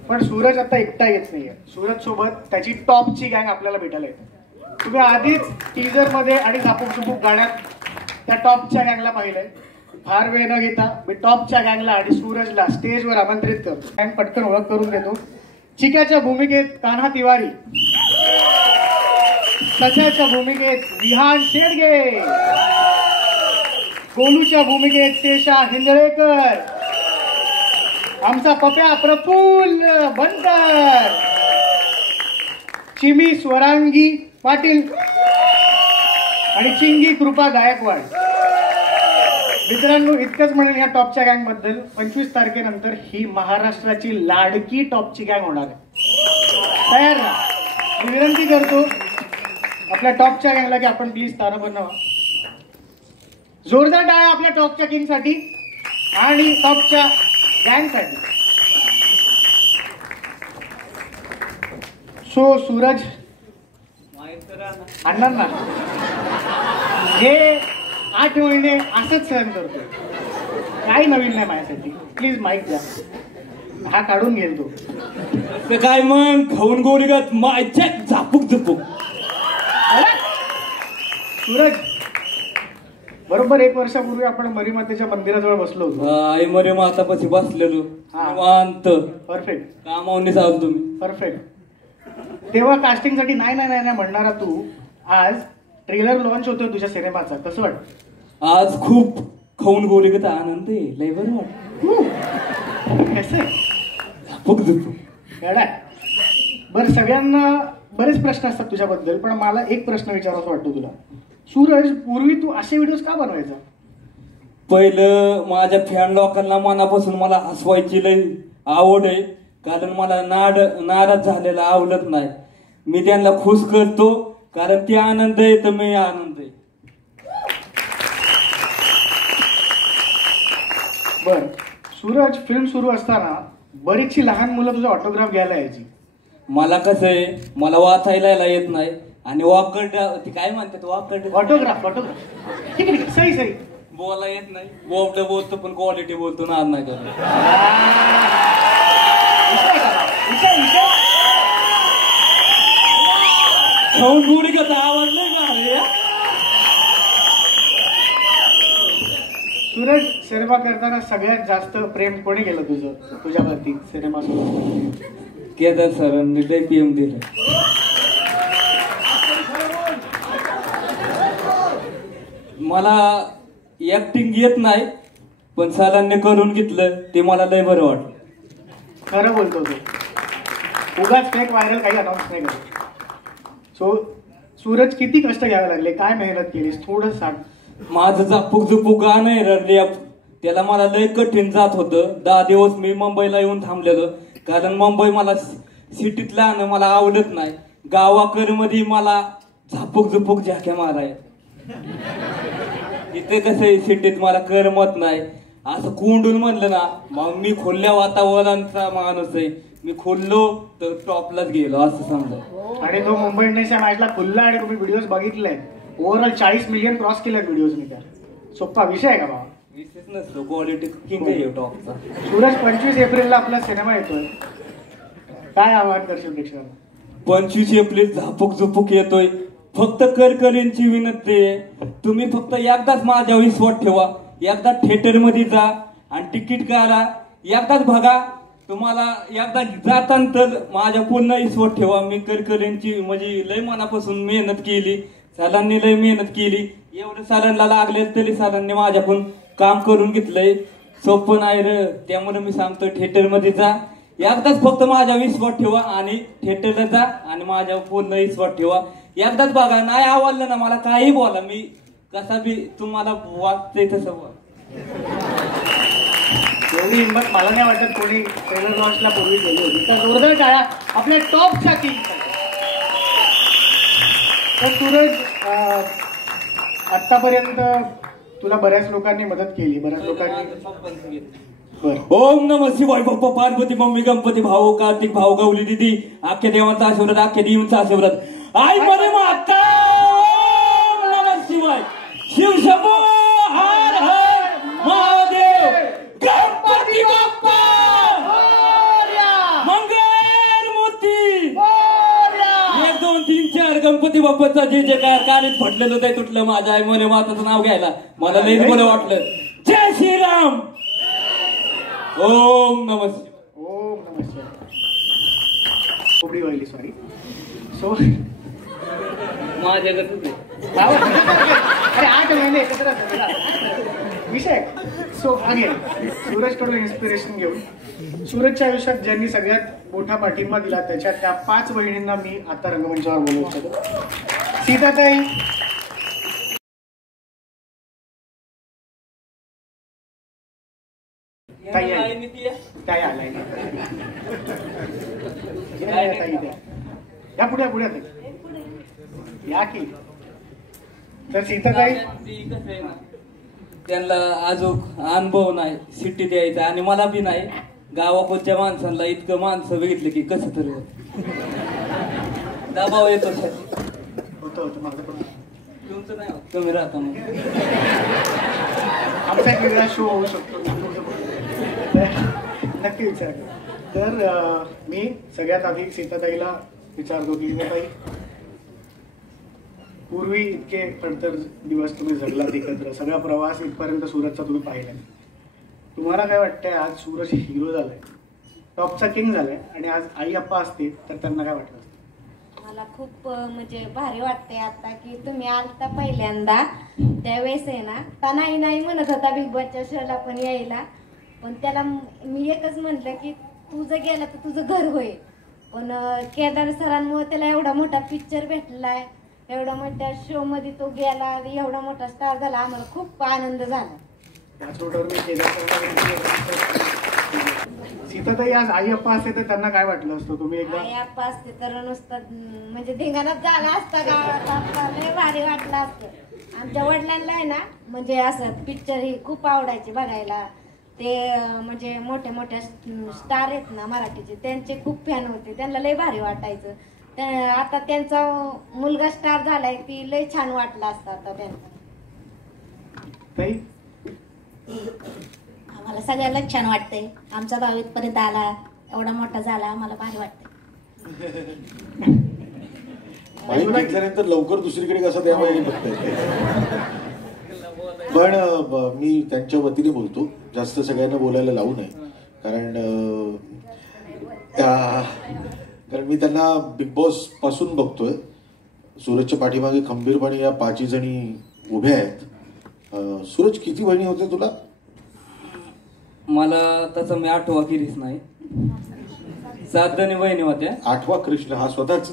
पण सूरज आता एकटा येत नाहीये. सूरज सोबत त्याची टॉपची गँग आपल्याला भेटायला येते. तुम्ही आधीच टीजर मध्ये आणि झापूक झुपूक गाण्यात त्या टॉपच्या गँगला पाहिलंय. फार वेळ न घेता मी टॉपच्या गँगला आणि सूरजला स्टेजवर आमंत्रित करतो. गँग पटकन ओळख करून देतो. चिक्याच्या भूमिकेत कान्हा तिवारी, सच्याच्या भूमिकेत विहान शेडगे, गोलूच्या भूमिकेत शेषा हिंदळेकर, आमचा पप्या प्रफुल्ल बनकर, चिमी स्वरांगी पाटील आणि चिंगी कृपा गायकवाड. मित्रांनो, इतकंच म्हणून या टॉपच्या गँग बद्दल 25 तारखेनंतर ही महाराष्ट्राची लाडकी टॉपची गँग होणार आहे. तयार ना? मी विनंती करतो आपल्या टॉपच्या गँगला की आपण प्लीज तारपण व्हा. जोरदार टाळ्या आपल्या टॉपच्या किंगसाठी आणि टॉपच्या गँगसाठी. सो सूरज आणणार ना, हे 8 महिने असंच सहन करतो. काही नवीन नाही माझ्यासाठी. प्लीज माईक द्या. हा काढून घेईल तो. काय मग खाऊन गोरीगत माझ्या झापूक झुपूक. सूरज, बरोबर 1 वर्षापूर्वी आपण मरीमातेच्या मंदिराजवळ बसलो होतो. आई मरे मातापाशी बसलेलो निवांत. परफेक्ट. कामावून सांग तुम्ही. परफेक्ट. तेव्हा कास्टिंगसाठी नाही नाही नाही म्हणणारा तू आज ट्रेलर लॉन्च होतोय तुझ्या सिनेमाचा. कसं वाटतं? आज खूप खाऊन गोरीगत आनंद आहे. लय बरं वाटत. कसं झापूक झुपूक. बरं, सगळ्यांना बरेच प्रश्न असतात तुझ्याबद्दल, पण मला एक प्रश्न विचारायचा वाटतो तुला. सूरज, पूर्वी तू असे व्हिडिओज का बनवायचा? पहिलं माझ्या फॅन लोकांना मनापासून मला हसवायची लय आवड आहे, कारण मला नाराज झालेला आवडत नाही. मी त्यांना खुश करतो, कारण ते आनंद आहे तर मी आनंद आहे. बर सूरज, फिल्म सुरू असताना बरीचशी लहान मुलं तुझा ऑटोग्राफ घ्यायला यायची. मला कसं आहे, मला वाचायला येत नाही आणि वाकड ते काय म्हणतात वाकड ऑटोग्राफ ठीक आहे सही सही बोला येत नाही. बोबडं बोलतो पण क्वालिटी बोलतो ना नाही करत. खाऊन गोडी कसा आवाज नाही का रे? सूरज, सिनेमा करताना सगळ्यात जास्त प्रेम कोणी केलं तुझ्यावरती सिनेमा सोबत? केदार सरांनी लय प्रेम दिलं. मला ऍक्टिंग येत नाही पण सरांनी करून घेतलं ते मला लय बरं वाटलं. खरं बोलतो तू, उगाच फेक व्हायरल काही अनाऊन्स नाही करत. सो सूरज, किती कष्ट घ्यावे लागले, काय मेहनत केलीस, थोडं सांग. माझं झापूक झुपूक गाणं आहे रॅप, त्याला मला लय कठीण जात होतं. 10 दिवस मी मुंबईला येऊन थांबलेलो कारण मुंबई मला सिटीतलं आणं मला आवडत नाही. गावाकडमध्ये मला झापूक झुपूक झाक्या माराय. इथे कसं आहे, सिटीत मला करमत नाही. असं कोंडून म्हणलं ना, मग मी खुल्या वातावरणाचा माणूस आहे. मी खुल्लो तर टॉपलाच गेलो असं समजा. आणि तो मुंबई इंडियन्सच्या मॅचला खुल्ला आणि तुम्ही व्हिडिओज बघितले. ओव्हरऑल 40 मिलियन क्रॉस केले व्हिडिओजने. त्या सोप्पा विषय आहे का बाबा? विशेष नसतो, क्वालिटी किंग आहे टॉपचा. सूरज, 25 एप्रिलला आपला सिनेमा येतोय, काय आवाहन करशील प्रेक्षकांना? 25 एप्रिल झापूक झुपूक येतोय. फक्त करकरींची विनंती आहे, तुम्ही फक्त एकदाच माझ्या विश्वास ठेवा. एकदा थिएटर मध्ये जा आणि तिकीट काढा, एकदाच बघा. तुम्हाला एकदा जाताना तर माझ्या पूर्ण विश्वास ठेवा. मी करकरींची म्हणजे लय मनापासून मेहनत केली, सरांनी लय मेहनत केली. एवढं सरांना लागले तरी सरांनी माझ्याकडून काम करून घेतलंय. सोपं नाही रे, त्यामुळे मी सांगतो थिएटर मध्ये जा, एकदाच फक्त माझ्या विश्वास ठेवा आणि थिएटरला जा आणि माझ्या पूर्ण विश्वास ठेवा. एकदाच बघा, नाही आवडलं ना मला काही बोला, मी कसा बी तुम्हाला वाटतंय तसं बोला. एवढी हिंमत मला नाही वाटत कोणी ट्रेलर लॉन्चला पूर्वी केली होती. तर जोरदार टाळ्या आपल्या टॉपच्या किंग. तर सूरज, आतापर्यंत तुला बऱ्याच लोकांनी मदत केली, बऱ्याच लोकांनी. ओम नमः शिवाय, बाप्पा पार्वती मम्मी गणपती भाऊ कार्तिक भाऊ गौरी दिदी, अख्ख्या देवांचा आशीर्वाद, अख्ख्या देवींचा आशीर्वाद. आई मध्ये माता. ओम नमः शिवाय, शिव शंभो हर हर महादेव, गणपती बाप्पा मंगल मूर्ती. 1 2 3 4 गणपती बाप्पाचा जे जे काय कालीत फटलेलं ते तुटलं. माझ्या आई मध्ये माताचं नाव घ्यायला मला लई बरं वाटलं. जय श्रीराम. ओम नमः शिवाय. ओम नमः शिवाय. कोबडी वाहिली, सॉरी. सो माझ्याकडे अरे 8 महिने एकत्र विषय. सो आणि सूरजकडून इन्स्पिरेशन घेऊन सूरजच्या आयुष्यात ज्यांनी सगळ्यात मोठा पाठिंबा दिला त्याच्या त्या 5 बहिणींना मी आता रंगमंचावर बोलवू इच्छितो. सीताताई, ताई आलाय या पुढे पुढे या की. तर सीताताई, त्यांना अजून अनुभव नाही सिटीत यायचा आणि मला बी नाही. गावाकडच्या माणसांना इतकं माणसं बघितलं की कसं तरी दबाव येतो. होतं माझं पण. तुमचं नाही होत, तुम्ही राहता मग आमचा एक वेगळा शो होऊ शकतो. नक्की विचार. तर मी सगळ्यात आधी सीताताईला विचारतो की सीताताई, पूर्वी इतके खडतर दिवस तुम्ही जगलात एकत्र, सगळा प्रवास इथपर्यंत सूरजचा तुम्ही पाहिला. तुम्हाला काय वाटतंय आज सूरज हिरो झालाय, टॉपचा किंग झालाय आणि आज आई अप्पा असते तर त्यांना काय वाटलं? मला खूप म्हणजे भारी वाटते आता की तुम्ही आलता पहिल्यांदा त्यावेळेस आहे ना, ता नाही म्हणत होता बिग बॉसच्या शोला पण यायला. पण त्याला मी एकच म्हटलं की तू जर गेला तर तुझं घर होईल. पण केदार सरांमुळे त्याला एवढा मोठा पिक्चर भेटलाय, एवढा मोठ्या शो मध्ये तो गेला, एवढा मोठा स्टार झाला, आम्हाला खूप आनंद झाला. सीताताई, आज आई अप्पा असते तर त्यांना काय वाटलं असतं? तुम्ही एकदा आई अप्पा असते तर नुसतं म्हणजे धिंगाणाच झाला असता गावात, लय भारी वाटलं असतं. आमच्या वडिलांना आहे ना म्हणजे असं पिक्चर ही खूप आवडायचे बघायला. ते म्हणजे मोठ्या मोठ्या स्टार आहेत ना मराठीचे, त्यांचे खूप फॅन होते, त्यांना लय भारी वाटायचं. आता त्यांचा मुलगा स्टार झालाय, ती लय छान वाटला असता आता त्यांना. आम्हाला सगळ्यांनाच छान वाटतंय. आमचा 10वी पर्यंत आला, एवढा मोठा झाला, आम्हाला भारी वाटतंय. माहीत घेतल्यानंतर लवकर दुसरीकडे कसं द्यावं हे बघताय. पण मी त्यांच्या वतीने बोलतो, जास्त सगळ्यांना बोलायला लावू नये, कारण मी त्यांना बिग बॉस पासून बघतोय. सूरजच्या पाठीमागे खंबीरपणे या 5 जणी उभ्या आहेत. सूरज, किती बहिणी होते तुला? मला तसं मी आठवा केलीच नाही. 7 जणी बहिणी होत्या. 8वा कृष्ण हा स्वतःच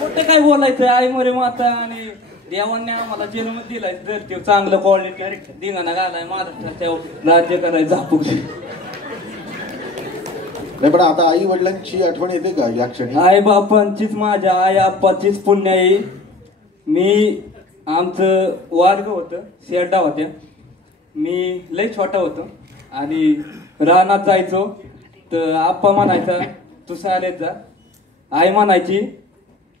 कुठे काय बोलायचं. आई मरे माता आणि देवांनी आम्हाला जन्म दिलाय, तर ते चांगलं क्वालिटी धिंगाणा घालाय, महाराष्ट्राच्या राज्य करायचं झापूक. नाही, पण आता आई वडिलांची आठवण येते का या क्षणी? आई बापांचीच, माझ्या आई आप्पाचीच पुण्याई. मी आमचं वर्ग होतं, शेरडा होत्या. मी लय छोटा होतो आणि रानात जायचो तर आप्पा म्हणायचा तू शाळेत जा. आई म्हणायची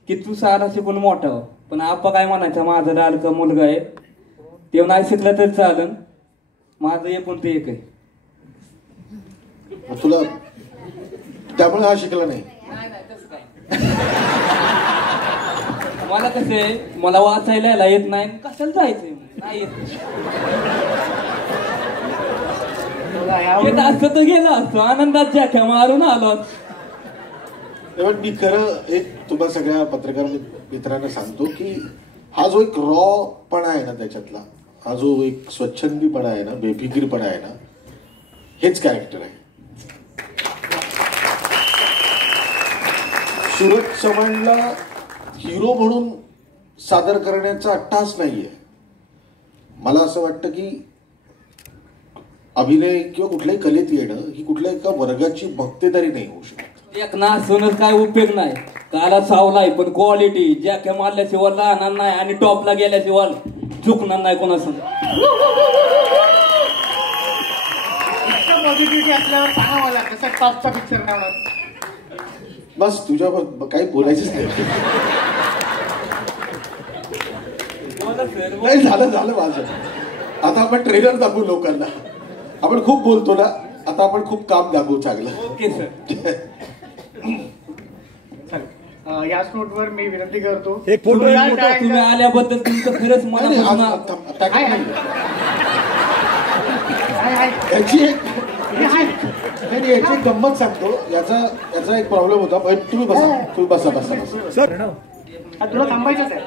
की तू शाळा शिकून मोठा हो. पण आप्पा काय म्हणायचा, माझा लाडका मुलगा आहे, ते नाही शिकला तरी चालन, माझं एकूण ते एक आहे. तुला त्यामुळे हा शिकला नाही? मला कसं आहे, मला वाचायला येत नाही, कशाला जायचंय, नाही येत असतं तर गेलं असतो, आनंदात जाख्या मारून आलो. मी खरं एक तुम्हाला सगळ्या पत्रकार मित्रांना सांगतो की हा जो एक रॉ पणा आहे ना त्याच्यातला, हा जो एक स्वच्छंदीपणा आहे ना, बेफिकीरपणा आहे ना, हेच कॅरेक्टर आहे. सूरज चव्हाणला हिरो म्हणून सादर करण्याचा अट्टास नाहीये. मला असं वाटतं की अभिनय किंवा कुठल्याही कलेत येणं ही कुठल्या एका वर्गाची भक्तेदारी नाही होऊ शकत. एक नासूनच काय उपयोग नाही. काला सावलाय पण क्वालिटी ज्या मारल्याशिवाय राहणार नाही आणि टॉपला गेल्याशिवाय चुकणार नाही कोणाचं. पॉझिटिव्हिटी असल्यावर सांगा मला कसं टॉपचा पिक्चर काढणार. बस तुझ्यावर काही बोलायचंच नाही. नाही, झालं माझं. आता आपण ट्रेलर दाखवू लोकांना. आपण खूप बोलतो ना, आता आपण खूप काम दाखवू चांगलं. Okay sir. याच नोटवर मी विनंती करतो, एक फोटो तुम्ही आल्याबद्दल तुमचं खरंच मला याची एक गंमत सांगतो. याचा एक प्रॉब्लेम होता. पण तुम्ही बसा. सर तुला थांबायचंच आहे.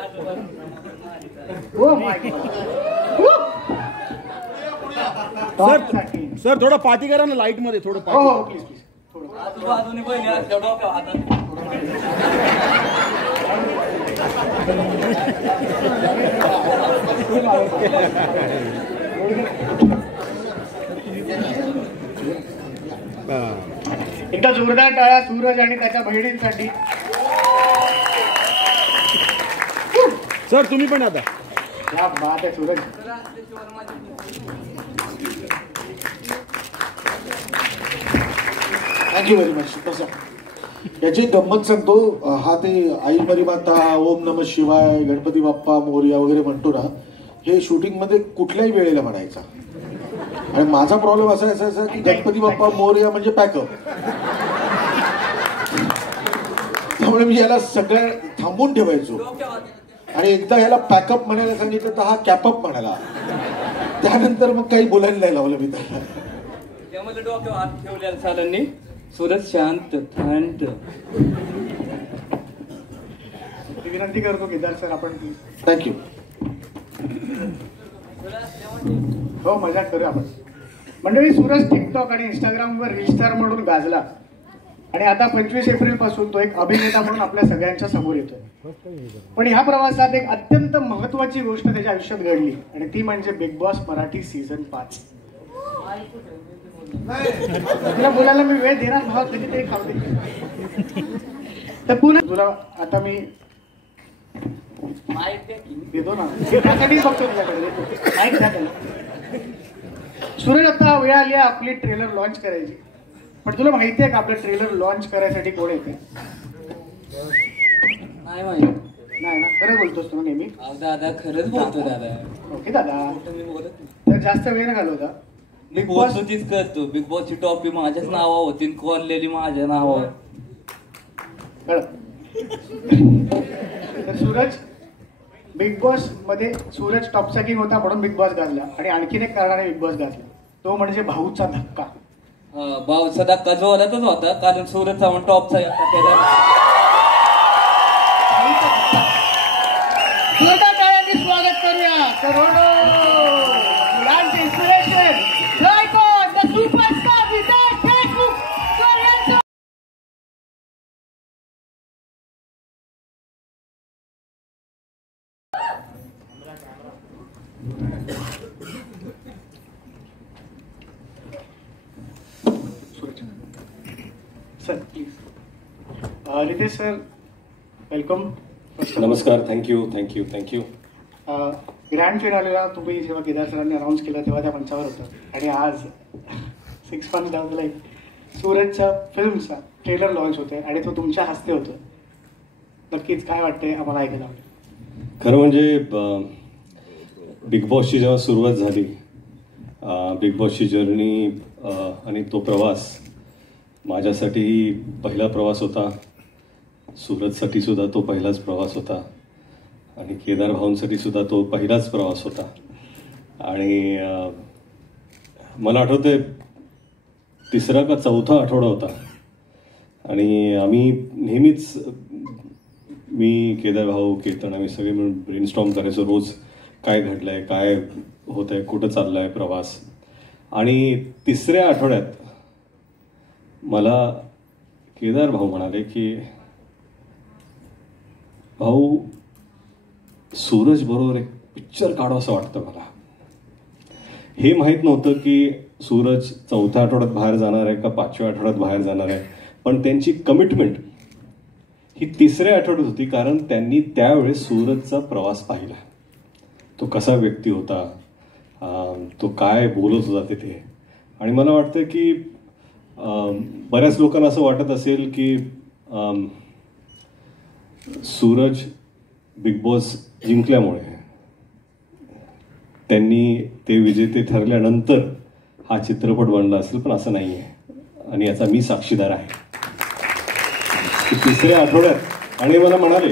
सर थोडं पाठी करा ना, लाईट मध्ये थोडं. हो प्लीज. बाजूने बहिणी असल्या डोक्या हातात. एकदा जोरदार टाळ्या सूरज आणि त्याच्या बहिणींसाठी. सर तुम्ही पण आता. क्या बात आहे सूरज. Thank you very much. तसं याची गंमत सांगतो. हा ते आई मरी माता, ओम नमः शिवाय, गणपती बाप्पा मोरया वगैरे म्हणतो ना, हे शूटिंग मध्ये कुठल्याही वेळेला म्हणायचा. आणि माझा प्रॉब्लेम असा असायचा की गणपती बाप्पा मोरया म्हणजे पॅकअप. त्यामुळे मी याला सगळं थांबून ठेवायचो. आणि एकदा याला पॅकअप म्हणायला सांगितलं तर हा कॅपअप म्हणाला. त्यानंतर मग काही बोलायला नाही लावलं मी त्याला. त्यामध्ये डोक्यावर हात ठेवलेला सालांनी. सूरज शांत शांत. विनंती करतो केदार सर आपण. थँक्यू. हो मजाक करूया आपण. मंडळी, सूरज टिकटॉक आणि इंस्टाग्रामवर रील स्टार म्हणून गाजला आणि आता 25 एप्रिल पासून तो एक अभिनेता म्हणून आपल्या सगळ्यांच्या समोर येतोय. पण ह्या प्रवासात एक अत्यंत महत्वाची गोष्ट त्याच्या आयुष्यात घडली आणि ती म्हणजे बिग बॉस मराठी सीझन 5. तुला बोलायला मी वेळ देणार भाव, कधीतरी खाऊ दे. तर पुन्हा तुला आता मी देतो ना, त्यासाठीच बघतो तुझ्याकडे. माईक द्या त्याला. सूरज, आता वेळ आली आहे आपली ट्रेलर लॉन्च करायची, पण तुला माहिती आहे का आपलं ट्रेलर लॉन्च करायसाठी कोण येते? नाही माहिती. नाही ना, खरं बोलतोस तू नेहमी? दादा खरंच बोलतो दादा. ओके दादा, मी बोलत नाही. तर जास्त वेळ न घालवता बिग बॉस तीच करतो. बिग बॉसची टॉपी माझ्याच नावा होती, कोरलेली माझ्या नावावर. तर सूरज, बिग बॉस मध्ये सूरज टॉपचा किंग होता म्हणून बिग बॉस गाजला, आणि आणखीन एक कारणाने बिग बॉस गाजला, तो म्हणजे भाऊचा धक्का. भाऊचा धक्का जोरातच होता, कारण सूरज चव्हाण टॉपचा स्वागत करूया. करोडो मुलांचे inspiration, the superstar Vijay Deshmukh sir यांचं. Sir please. Ritesh sir, welcome. नमस्कार. Thank you thank you thank you. ग्रँड फिनालेला तुम्ही जेव्हा केदार सरांनी अनाऊन्स केलं तेव्हा त्या मंचावर होतं, आणि आज 6 months डाऊन द लाईन सूरजच्या फिल्मचा ट्रेलर लॉन्च होते आणि तो तुमच्या हस्ते होतो. नक्कीच काय वाटतंय आम्हाला ऐकायला आवडेल. खरं म्हणजे बिग बॉसची जेव्हा सुरुवात झाली, बिग बॉसची जर्नी आणि तो प्रवास माझ्यासाठी पहिला प्रवास होता. सूरजसाठी सुद्धा तो पहिलाच प्रवास होता, आणि केदार भाऊंसाठी सुद्धा तो पहिलाच प्रवास होता. आणि मला आठवतंय 3रा का 4था आठवडा होता, आणि आम्ही नेहमीच, मी, केदार भाऊ, केतन, आम्ही सगळे मिळून ब्रेनस्टॉर्म करायचो रोज, काय घडलंय, काय होत आहे, कुठं चाललाय प्रवास. आणि 3ऱ्या आठवड्यात मला केदार भाऊ म्हणाले की भाऊ, सूरज बरोबर एक पिक्चर काढू असं वाटतं मला. हे माहीत नव्हतं की सूरज 4थ्या आठवड्यात बाहेर जाणार आहे का 5व्या आठवड्यात बाहेर जाणार आहे, पण त्यांची कमिटमेंट ही 3ऱ्या आठवड्यात होती, कारण त्यांनी त्यावेळेस सूरजचा प्रवास पाहिला. तो कसा व्यक्ती होता, तो काय बोलत होता तिथे. आणि मला वाटतं की बऱ्याच लोकांना असं वाटत असेल की सूरज बिग बॉस जिंकल्यामुळे, त्यांनी ते विजेते ठरल्यानंतर हा चित्रपट बनला असेल, पण असं नाही आहे. आणि याचा मी साक्षीदार आहे की 3ऱ्या आठवड्यात, आणि मला म्हणाले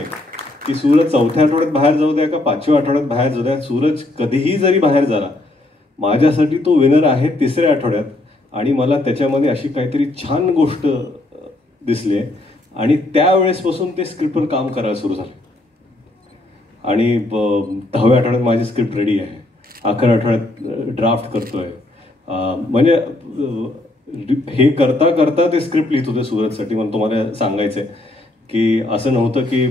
की सूरज 4थ्या आठवड्यात बाहेर जाऊ द्या का 5व्या आठवड्यात बाहेर जाऊ द्या, सूरज कधीही जरी बाहेर झाला माझ्यासाठी तो विनर आहे 3ऱ्या आठवड्यात. आणि मला त्याच्यामध्ये अशी काहीतरी छान गोष्ट दिसली, आणि त्यावेळेसपासून ते स्क्रिप्टवर काम करायला सुरू झालं. आणि 10व्या आठवड्यात माझी स्क्रिप्ट रेडी आहे, 11व्या आठवड्यात ड्राफ्ट करतोय. म्हणजे हे करता करता ते स्क्रिप्ट लिहित होते सूरजसाठी. मला तुम्हाला सांगायचं आहे की असं नव्हतं की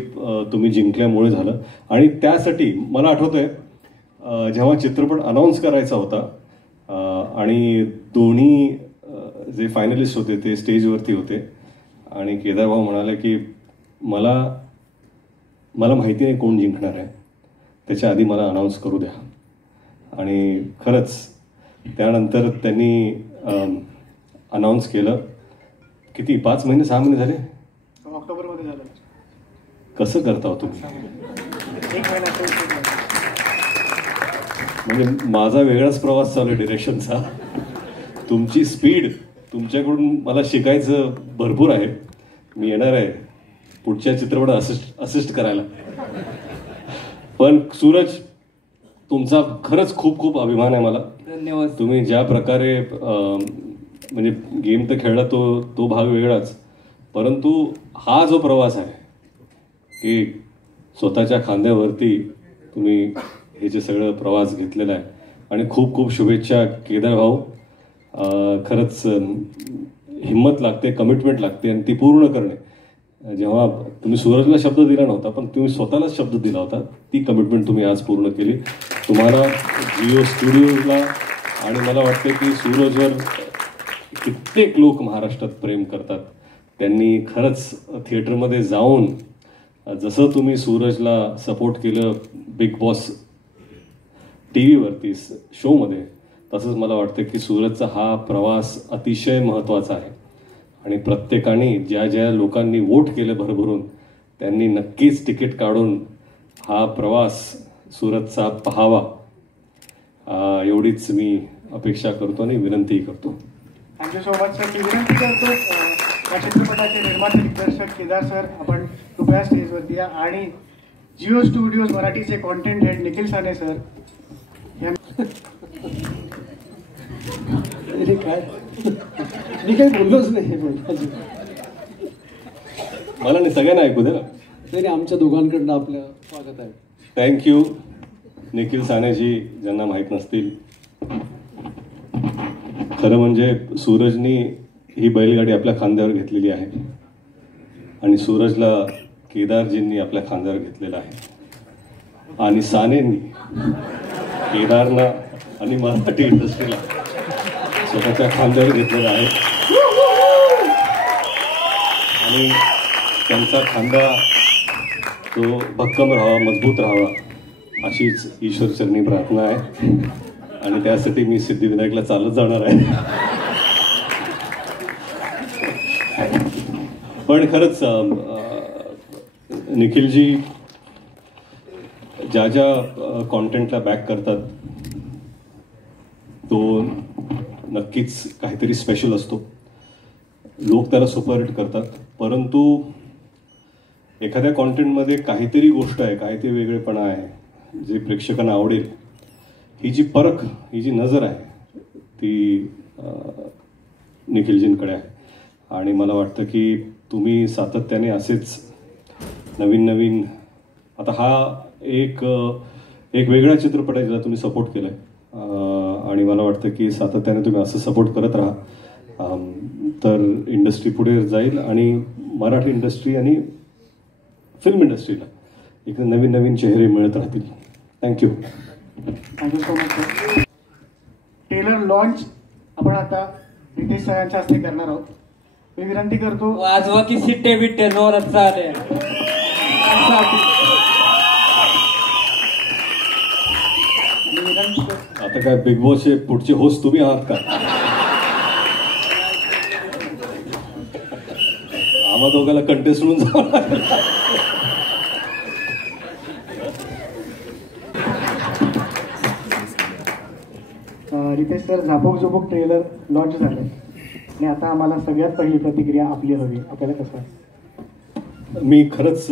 तुम्ही जिंकल्यामुळे झालं. आणि त्यासाठी मला आठवतंय जेव्हा चित्रपट अनाऊन्स करायचा होता, आणि दोन्ही जे फायनलिस्ट होते ते स्टेजवरती होते, आणि केदार भाऊ म्हणाले की मला माहिती नाही कोण जिंकणार आहे, त्याच्या आधी मला अनाऊन्स करू द्या. आणि खरंच त्यानंतर त्यांनी अनाऊन्स केलं. किती 5 महिने 6 महिने झाले, ऑक्टोबरमध्ये झालं. कसं करता हो तुम्ही? 1 महिना. म्हणजे माझा वेगळाच प्रवास चालू आहे डिरेक्शनचा. तुमची स्पीड, तुमच्याकडून मला शिकायचं भरपूर आहे. मी येणार आहे पुढच्या चित्रपटात असिस्ट करायला. पण सूरज, तुमचा खरंच खूप खूप अभिमान आहे मला. धन्यवाद. तुम्ही ज्या प्रकारे म्हणजे गेम तर खेळला तो भाग वेगळाच, परंतु हा जो प्रवास आहे की स्वतःच्या खांद्यावरती तुम्ही हे जे सगळं प्रवास घेतलेला आहे. आणि खूप खूप शुभेच्छा केदार भाऊ. खरंच हिंमत लागते, कमिटमेंट लागते, आणि ती पूर्ण करणे. जेव्हा तुम्ही सूरजला शब्द दिला नव्हता, पण तुम्ही स्वतःलाच शब्द दिला होता, ती कमिटमेंट तुम्ही आज पूर्ण केली. तुम्हाला जिओ स्टुडिओला, आणि मला वाटतं की सूरजवर कित्येक लोक महाराष्ट्रात प्रेम करतात. त्यांनी खरंच थिएटरमध्ये जाऊन जसं तुम्ही सूरजला सपोर्ट केलं बिग बॉस TV वरती शोमध्ये, तसंच मला वाटतं की सूरजचा हा प्रवास अतिशय महत्त्वाचा आहे आणि प्रत्येकाने ज्या ज्या लोकांनी वोट केलं भरभरून त्यांनी नक्कीच तिकीट काढून हा प्रवास सूरजचा पाहावा, एवढीच मी अपेक्षा करतो आणि विनंती करतो. Thank you so much sir. मी विनंती करतो या चित्रपटाचे निर्माते दिग्दर्शक केदार सर, आपण कृपया स्टेजवरती या. आणि जिओ स्टुडिओज मराठीचे content head Nikhil Sane sir. काय मी काही बोललोच नाही. मला नाही, सगळ्यांना ऐकू दे ना. नाही, आमच्या दोघांकडनं आपलं स्वागत आहे. थँक्यू निखिल सानेजी, ज्यांना माहीत नसतील. खरं म्हणजे सूरजनी ही बैलगाडी आपल्या खांद्यावर घेतलेली आहे आणि सूरजला केदारजींनी आपल्या खांद्यावर घेतलेला आहे आणि सानेंनी केदारला आणि मराठी इंडस्ट्रीला स्वतःच्या खांद्यावर घेतलेला आहे आणि त्यांचा खांदा तो भक्कम राहावा, मजबूत राहावा अशीच ईश्वरचरणी प्रार्थना आहे आणि त्यासाठी मी सिद्धिविनायकला चालत जाणार आहे. पण खरंच निखिलजी ज्या ज्या कॉन्टेंटला बॅक करतात तो नक्कीच काहीतरी स्पेशल असतो. लोक त्याला सुपरहिट करतात, परंतु एखाद्या कॉन्टेंटमध्ये काहीतरी गोष्ट आहे, काहीतरी वेगळेपणा आहे जे प्रेक्षकांना आवडेल. ही जी परख, ही जी नजर आहे ती निखिलजींकडे आहे आणि मला वाटतं की तुम्ही सातत्याने असेच नवीन नवीन, आता हा एक वेगळा चित्रपट आहे ज्याला तुम्ही सपोर्ट केला आहे आणि मला वाटतं की सातत्याने तुम्ही असं सपोर्ट करत राहा तर इंडस्ट्री पुढे जाईल आणि मराठी इंडस्ट्री आणि फिल्म इंडस्ट्रीला एक नवीन नवीन चेहरे मिळत राहतील. Thank you. Thank you so much sir. Trailer launch आपण आता रितेश सरांच्या हस्ते करणार आहोत. मी विनंती करतो वाजवा की सिट्टे बिट्टे जोरात चालेल. आता काय बिग बॉसचे पुढचे होस्ट तुम्ही आहात का? आम्हा दोघांना कंटेस्ट म्हणून जावं लागेल. रितेश सर, झापोक झोपोक ट्रेलर लॉन्च झालं आणि आता आम्हाला सगळ्यात पहिली प्रतिक्रिया आपली हवी. आपल्याला कसं आहे? मी खरंच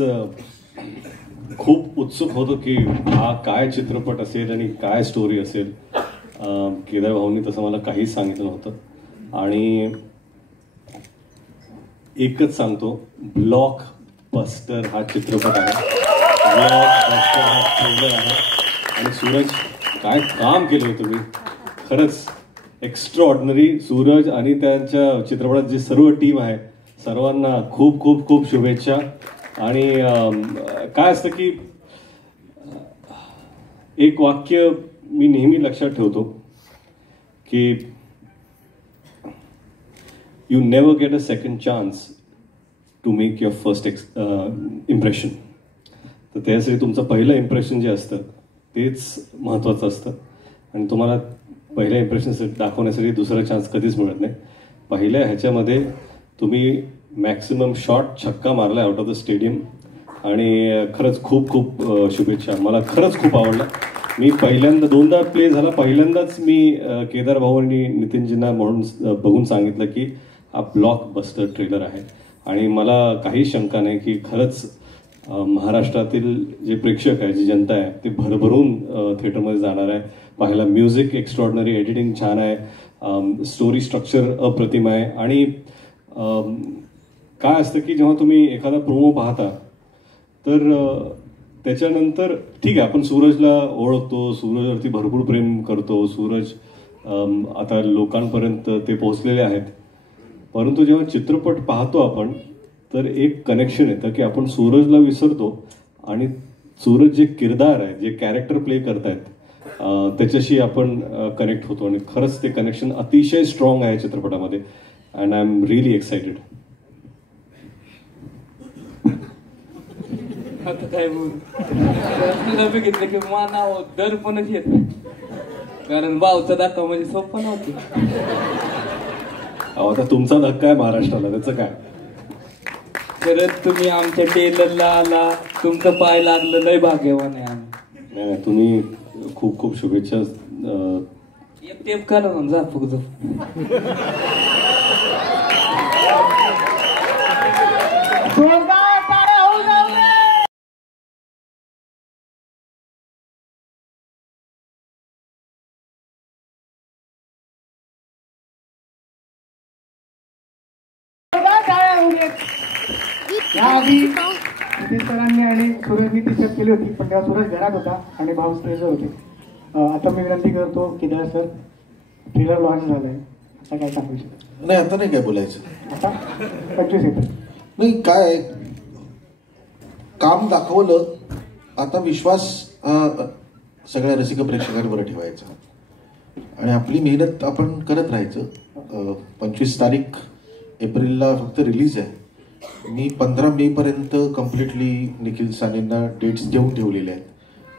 खूप उत्सुक होतो की हा काय चित्रपट असेल आणि काय स्टोरी असेल. केदार भाऊंनी तसं मला काहीच सांगितलं नव्हतं आणि एकच सांगतो, ब्लॉक बस्टर हा चित्रपट आहे, ब्लॉक बस्टर हा ट्रेलर आहे आणि सूरज काय काम केलं तुम्ही, खरंच एक्स्ट्रा ऑर्डिनरी. सूरज आणि त्यांच्या चित्रपटात जी सर्व टीम आहे सर्वांना खूप खूप खूप शुभेच्छा. आणि काय असतं की एक वाक्य मी नेहमी लक्षात ठेवतो की you never get a second chance to make your first impression. तर त्यासाठी तुमचं पहिलं इम्प्रेशन जे असतं तेच महत्त्वाचं असतं आणि तुम्हाला पहिल्या इम्प्रेशन दाखवण्यासाठी दुसरा चान्स कधीच मिळत नाही. पहिल्या ह्याच्यामध्ये तुम्ही मॅक्सिमम शॉट छक्का मारला आउट ऑफ द स्टेडियम आणि खरंच खूप खूप शुभेच्छा. मला खरंच खूप आवडलं. मी पहिल्यांदा दोनदा प्ले झाला, पहिल्यांदाच मी केदार भाऊ आणि नितीनजींना म्हणून बघून सांगितलं की हा ब्लॉक बस्टर ट्रेलर आहे आणि मला काही शंका नाही की खरंच महाराष्ट्रातील जे प्रेक्षक आहे, जी जनता आहे ते भरभरून थिएटरमध्ये जाणार आहे पाहायला. म्युझिक एक्स्ट्रॉर्डनरी, एडिटिंग छान आहे, स्टोरी स्ट्रक्चर अप्रतिम आहे आणि काय असतं की जेव्हा तुम्ही एखादा प्रोमो पाहता तर त्याच्यानंतर ठीक आहे आपण सूरजला ओळखतो, सूरजवरती भरपूर प्रेम करतो, सूरज आता लोकांपर्यंत ते पोहोचलेले आहेत, परंतु जेव्हा चित्रपट पाहतो आपण तर एक कनेक्शन येतं की आपण सूरजला विसरतो आणि सूरज जे किरदार आहे, जे कॅरेक्टर प्ले करतायत त्याच्याशी आपण कनेक्ट होतो आणि खरंच ते कनेक्शन अतिशय स्ट्रॉंग आहे चित्रपटामध्ये and I am really excited. आता काय बोलू डबे घेतले की मानाव दर्पणच येत नाही. कारण भावचा दाखवा म्हणजे सोपं नव्हतं. अहो आता तुमचा धक्का आहे महाराष्ट्राला, त्याचं काय. खरंच तुम्ही आमच्या टेलरला आला, तुमचं पाय लागलं, लय भाग्यवान आहे आम्ही. नाही तुम्ही खूप खूप शुभेच्छा. एक टेप करा ना झापूक याआधी नितीन सरांनी आणि सूरजनी ती सेट केली होती, पण तेव्हा सूरज घरात होता आणि भाऊ स्टेजवर होते. आता मी विनंती करतो केदार सर, ट्रेलर लॉन्च झालंय, आता काय सांगू शकतो? नाही आता नाही काय बोलायचं. आता 25 येतं. नाही काय काम दाखवलं, आता विश्वास सगळ्या रसिक प्रेक्षकांवर ठेवायचा आणि आपली मेहनत आपण करत राहायचं. 25 तारीख एप्रिलला फक्त रिलीज आहे. मी 15 मे पर्यंत कम्प्लिटली निखिल सानेंना डेट्स देऊन ठेवलेले आहेत.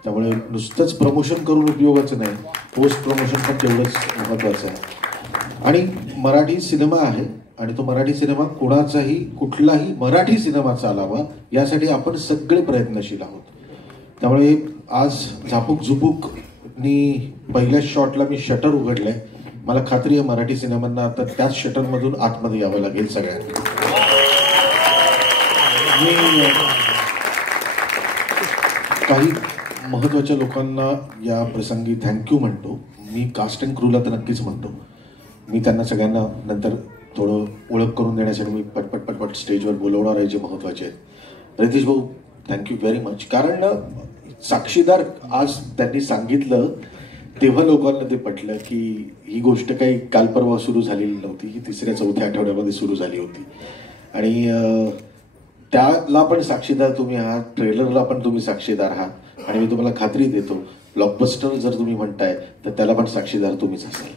त्यामुळे नुसतंच प्रमोशन करून उपयोगाचं नाही, पोस्ट प्रमोशन पण तेवढंच महत्त्वाचं आहे. आणि मराठी सिनेमा आहे आणि तो मराठी सिनेमा कोणाचाही कुठलाही मराठी सिनेमा चालावा यासाठी आपण सगळे प्रयत्नशील आहोत. त्यामुळे आज झापूक झुपूकनी पहिल्या शॉटला मी शटर उघडलंय. मला खात्री आहे मराठी सिनेमांना आता त्याच शटरमधून आतमध्ये यावं लागेल सगळ्यांना. मी काही महत्त्वाच्या लोकांना या प्रसंगी थँक्यू म्हणतो. मी कास्ट अँड क्रूला तर नक्कीच म्हणतो. मी त्यांना सगळ्यांना नंतर थोडं ओळख करून देण्यासाठी मी पटपट स्टेजवर बोलवणार आहे जे महत्त्वाचे आहेत. रितेश भाऊ थँक्यू व्हेरी मच. कारण साक्षीदार आज त्यांनी सांगितलं तेव्हा लोकांना ते पटलं की ही गोष्ट काही काल परवा सुरू झालेली नव्हती, ही 3ऱ्या-4थ्या आठवड्यामध्ये सुरू झाली होती. आणि त्याला पण साक्षीदार तुम्ही आहात, ट्रेलरला पण तुम्ही साक्षीदार आहात आणि मी तुम्हाला खात्री देतो ब्लॉकबस्टर जर तुम्ही म्हणताय तर त्याला पण साक्षीदार तुम्हीच असाल.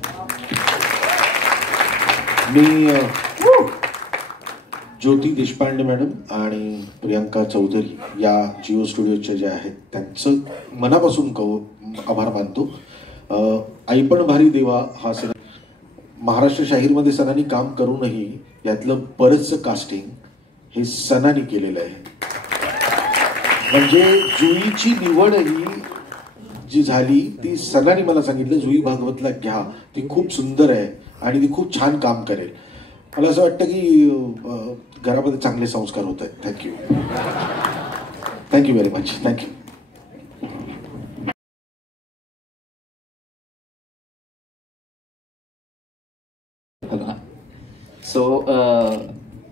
मी ज्योती देशपांडे मॅडम आणि प्रियांका चौधरी या जिओ स्टुडिओच्या ज्या आहेत त्यांचं मनापासून आभार मानतो. आई पण भारी देवा हा सिनेमा महाराष्ट्र शाहीरमध्ये सनानी काम करूनही यातलं बरंचसं कास्टिंग हे सनानी केलेलं आहे. म्हणजे जुईची निवडही जी झाली ती सनानी मला सांगितलं जुई भागवतला घ्या, ती खूप सुंदर आहे आणि ती खूप छान काम करेल. मला असं वाटतं की घरामध्ये चांगले संस्कार होत आहेत. Thank you very much. थँक्यू.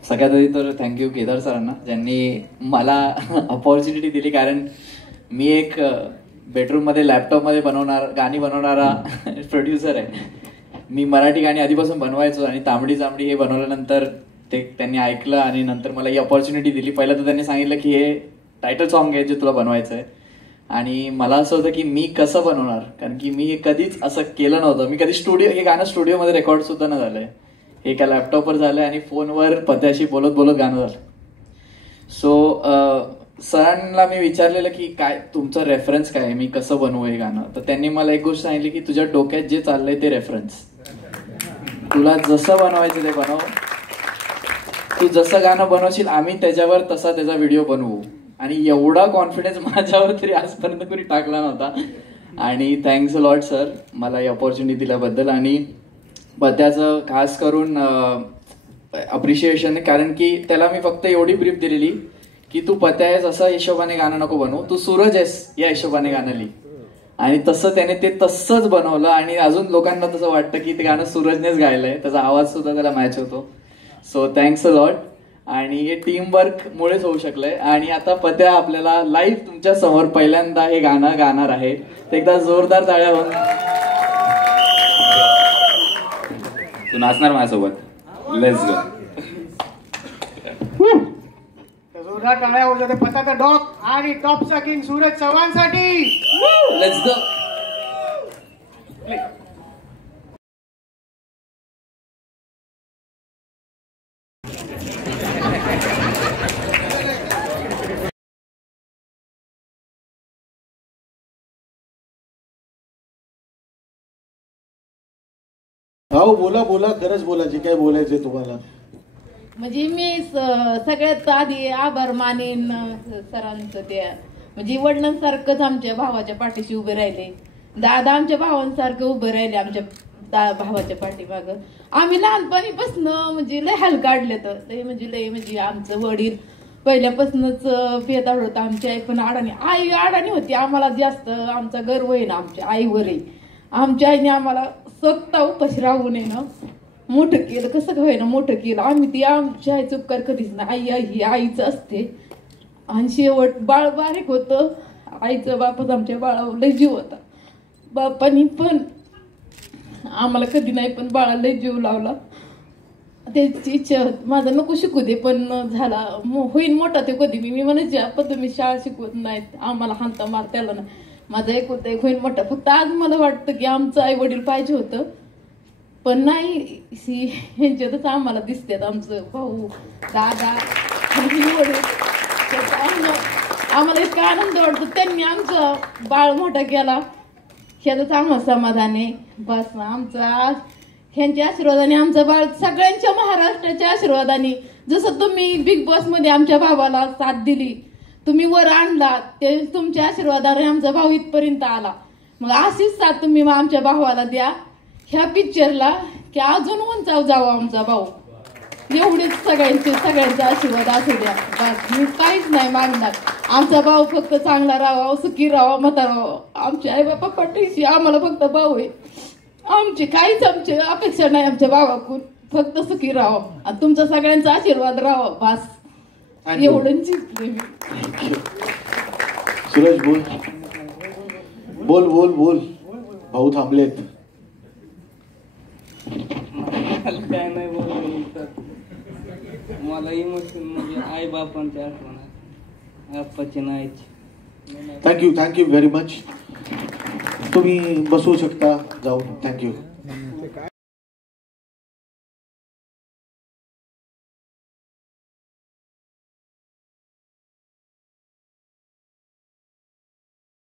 सगळ्यात आधी तर थँक्यू केदार सरांना ज्यांनी मला अपॉर्च्युनिटी दिली. कारण मी एक बेडरूममध्ये लॅपटॉपमध्ये गाणी बनवणारा प्रोड्युसर आहे. मी मराठी गाणी आधीपासून बनवायचो आणि तांबडी चांबडी हे बनवल्यानंतर ते त्यांनी ऐकलं आणि नंतर मला ही अपॉर्च्युनिटी दिली. पहिलं तर त्यांनी सांगितलं की हे टायटल सॉन्ग आहे जे तुला बनवायचं आहे. आणि मला असं होतं की मी कसं बनवणार, कारण की मी कधीच असं केलं नव्हतं. मी कधी हे गाणं स्टुडिओमध्ये रेकॉर्ड सुद्धा न झालंय. हे एका लॅपटॉपवर झालंय आणि फोनवर पत्याशी बोलत बोलत गाणं झालं. सो सरांना मी विचारलेलं की काय तुमचं रेफरन्स काय आहे, मी कसं बनवू हे गाणं. तर त्यांनी मला एक गोष्ट सांगितली की तुझ्या डोक्यात जे चाललंय ते रेफरन्स, तुला जसं बनवायचं ते बनव, तू जसं गाणं बनवशील आम्ही त्याच्यावर तसा त्याचा व्हिडिओ बनवू. आणि एवढा कॉन्फिडन्स माझ्यावर तरी आजपर्यंत कोणी टाकला नव्हता. आणि थँक्स अ लॉट सर मला ही अपॉर्च्युनिटी दिल्याबद्दल. आणि पत्याचं खास करून अप्रिशिएशन, कारण की त्याला मी फक्त एवढी ब्रीफ दिलेली की तू पत्या आहेस असं हिशोबाने गाणं नको बनवू, तू सूरज आहेस या हिशोबाने गाणं लिही. आणि तसं त्याने ते तसंच बनवलं आणि अजून लोकांना तसं वाटतं की ते गाणं सूरजनेच गायलंय, त्याचा आवाज सुद्धा त्याला मॅच होतो. So thanks a lot. आणि हे टीम वर्क मुळेच होऊ शकलंय. आणि आता पत्या आपल्याला लाईव्ह तुमच्या समोर पहिल्यांदा हे गाणं गाणार आहे. तर एकदा जोरदार टाळ्या होऊन तू नाचणार माझ्यासोबत. Let's go. जोरदार टाळ्या होऊ जाते पताका डॉक आणि टॉपचा किंग सूरज चव्हाणसाठी. Let's go. हो बोला बोला, खरंच बोला, जे काय बोलायचंय तुम्हाला. म्हणजे मी सगळ्यात आधी आभार मानेन सरांचं. त्या म्हणजे वडिलांसारखंच आमच्या भावाच्या पाठीशी उभे राहिले. दादा आमच्या भावांसारखं उभे राहिले आमच्या भावाच्या पाठीमाग. आम्ही लहानपणीपासून म्हणजे लय हाल काढले तर लय म्हणजे आमचं वडील पहिल्यापासूनच पेताळ होतं. आमची आई पण आई अडाणी होती. आम्हाला जास्त आमचा गर्व आहे ना आमच्या आईवरही. आमच्या आईने आम्हाला स्वतः उपाशी राहू नये ना मोठं केलं. कसं काय ना मोठं केलं. आम्ही ती आमच्या आईचं उपकार कधीच ना. आई ही आईचं असते. आणि शेवट बाळ बारीक होतं. आईचं बापच आमच्या बाळावर लय जीव होता. बापानी पण आम्हाला कधी नाही पण बाळाला लय जीव लावला. त्याची इच्छा माझं नको शिकू दे पण झाला होईन मोठा ते कधी. मी म्हणायचे आपण तुम्ही शाळा शिकवत नाहीत आम्हाला हाणता मार त्याला नाही. माझा एक होतं एक होईन मोठा. फक्त आज मला वाटतं की आमचं आई वडील पाहिजे होतं पण नाही. ह्यांच्यातच आम्हाला दिसतात आमचं भाऊ दादा वडील. आम्हाला इतका आनंद वाटतो त्यांनी आमचं बाळ मोठा केला. ह्याच आम्हाला समाधान आहे बस. आमचा ह्यांच्या आशीर्वादाने आमचं बाळ सगळ्यांच्या महाराष्ट्राच्या आशीर्वादाने जसं तुम्ही बिग बॉस मध्ये आमच्या भावाला साथ दिली तुम्ही वर आणला ते तुमच्या आशीर्वादाने आमचा भाऊ इथपर्यंत आला. मग अशीच साथ तुम्ही आमच्या भावाला द्या ह्या पिक्चरला की अजून उंचाव जावा आमचा भाऊ. एवढेच सगळ्यांचा आशीर्वाद असू द्या बस. मी काहीच नाही मागणार. आमचा भाऊ फक्त चांगला राहावा सुखी राहावा म्हातारा राहावा. आमच्या आई बापा पाठीशी आम्हाला फक्त भाऊ आहे. आमची अपेक्षा नाही आमच्या भावाकडून. फक्त सुखी राहावं आणि तुमचा सगळ्यांचा आशीर्वाद राहावा बस. एवढंच जिंकले मी. सुरेश बोल बोल बोल बोल. भाऊ थांबलेत. काय नाही बोल. मला इमोशन म्हणजे आई बापांची आठवण आप्पाची नाहीची. Thank you very much. तुम्ही बसवू शकता जाऊन. थँक्यू.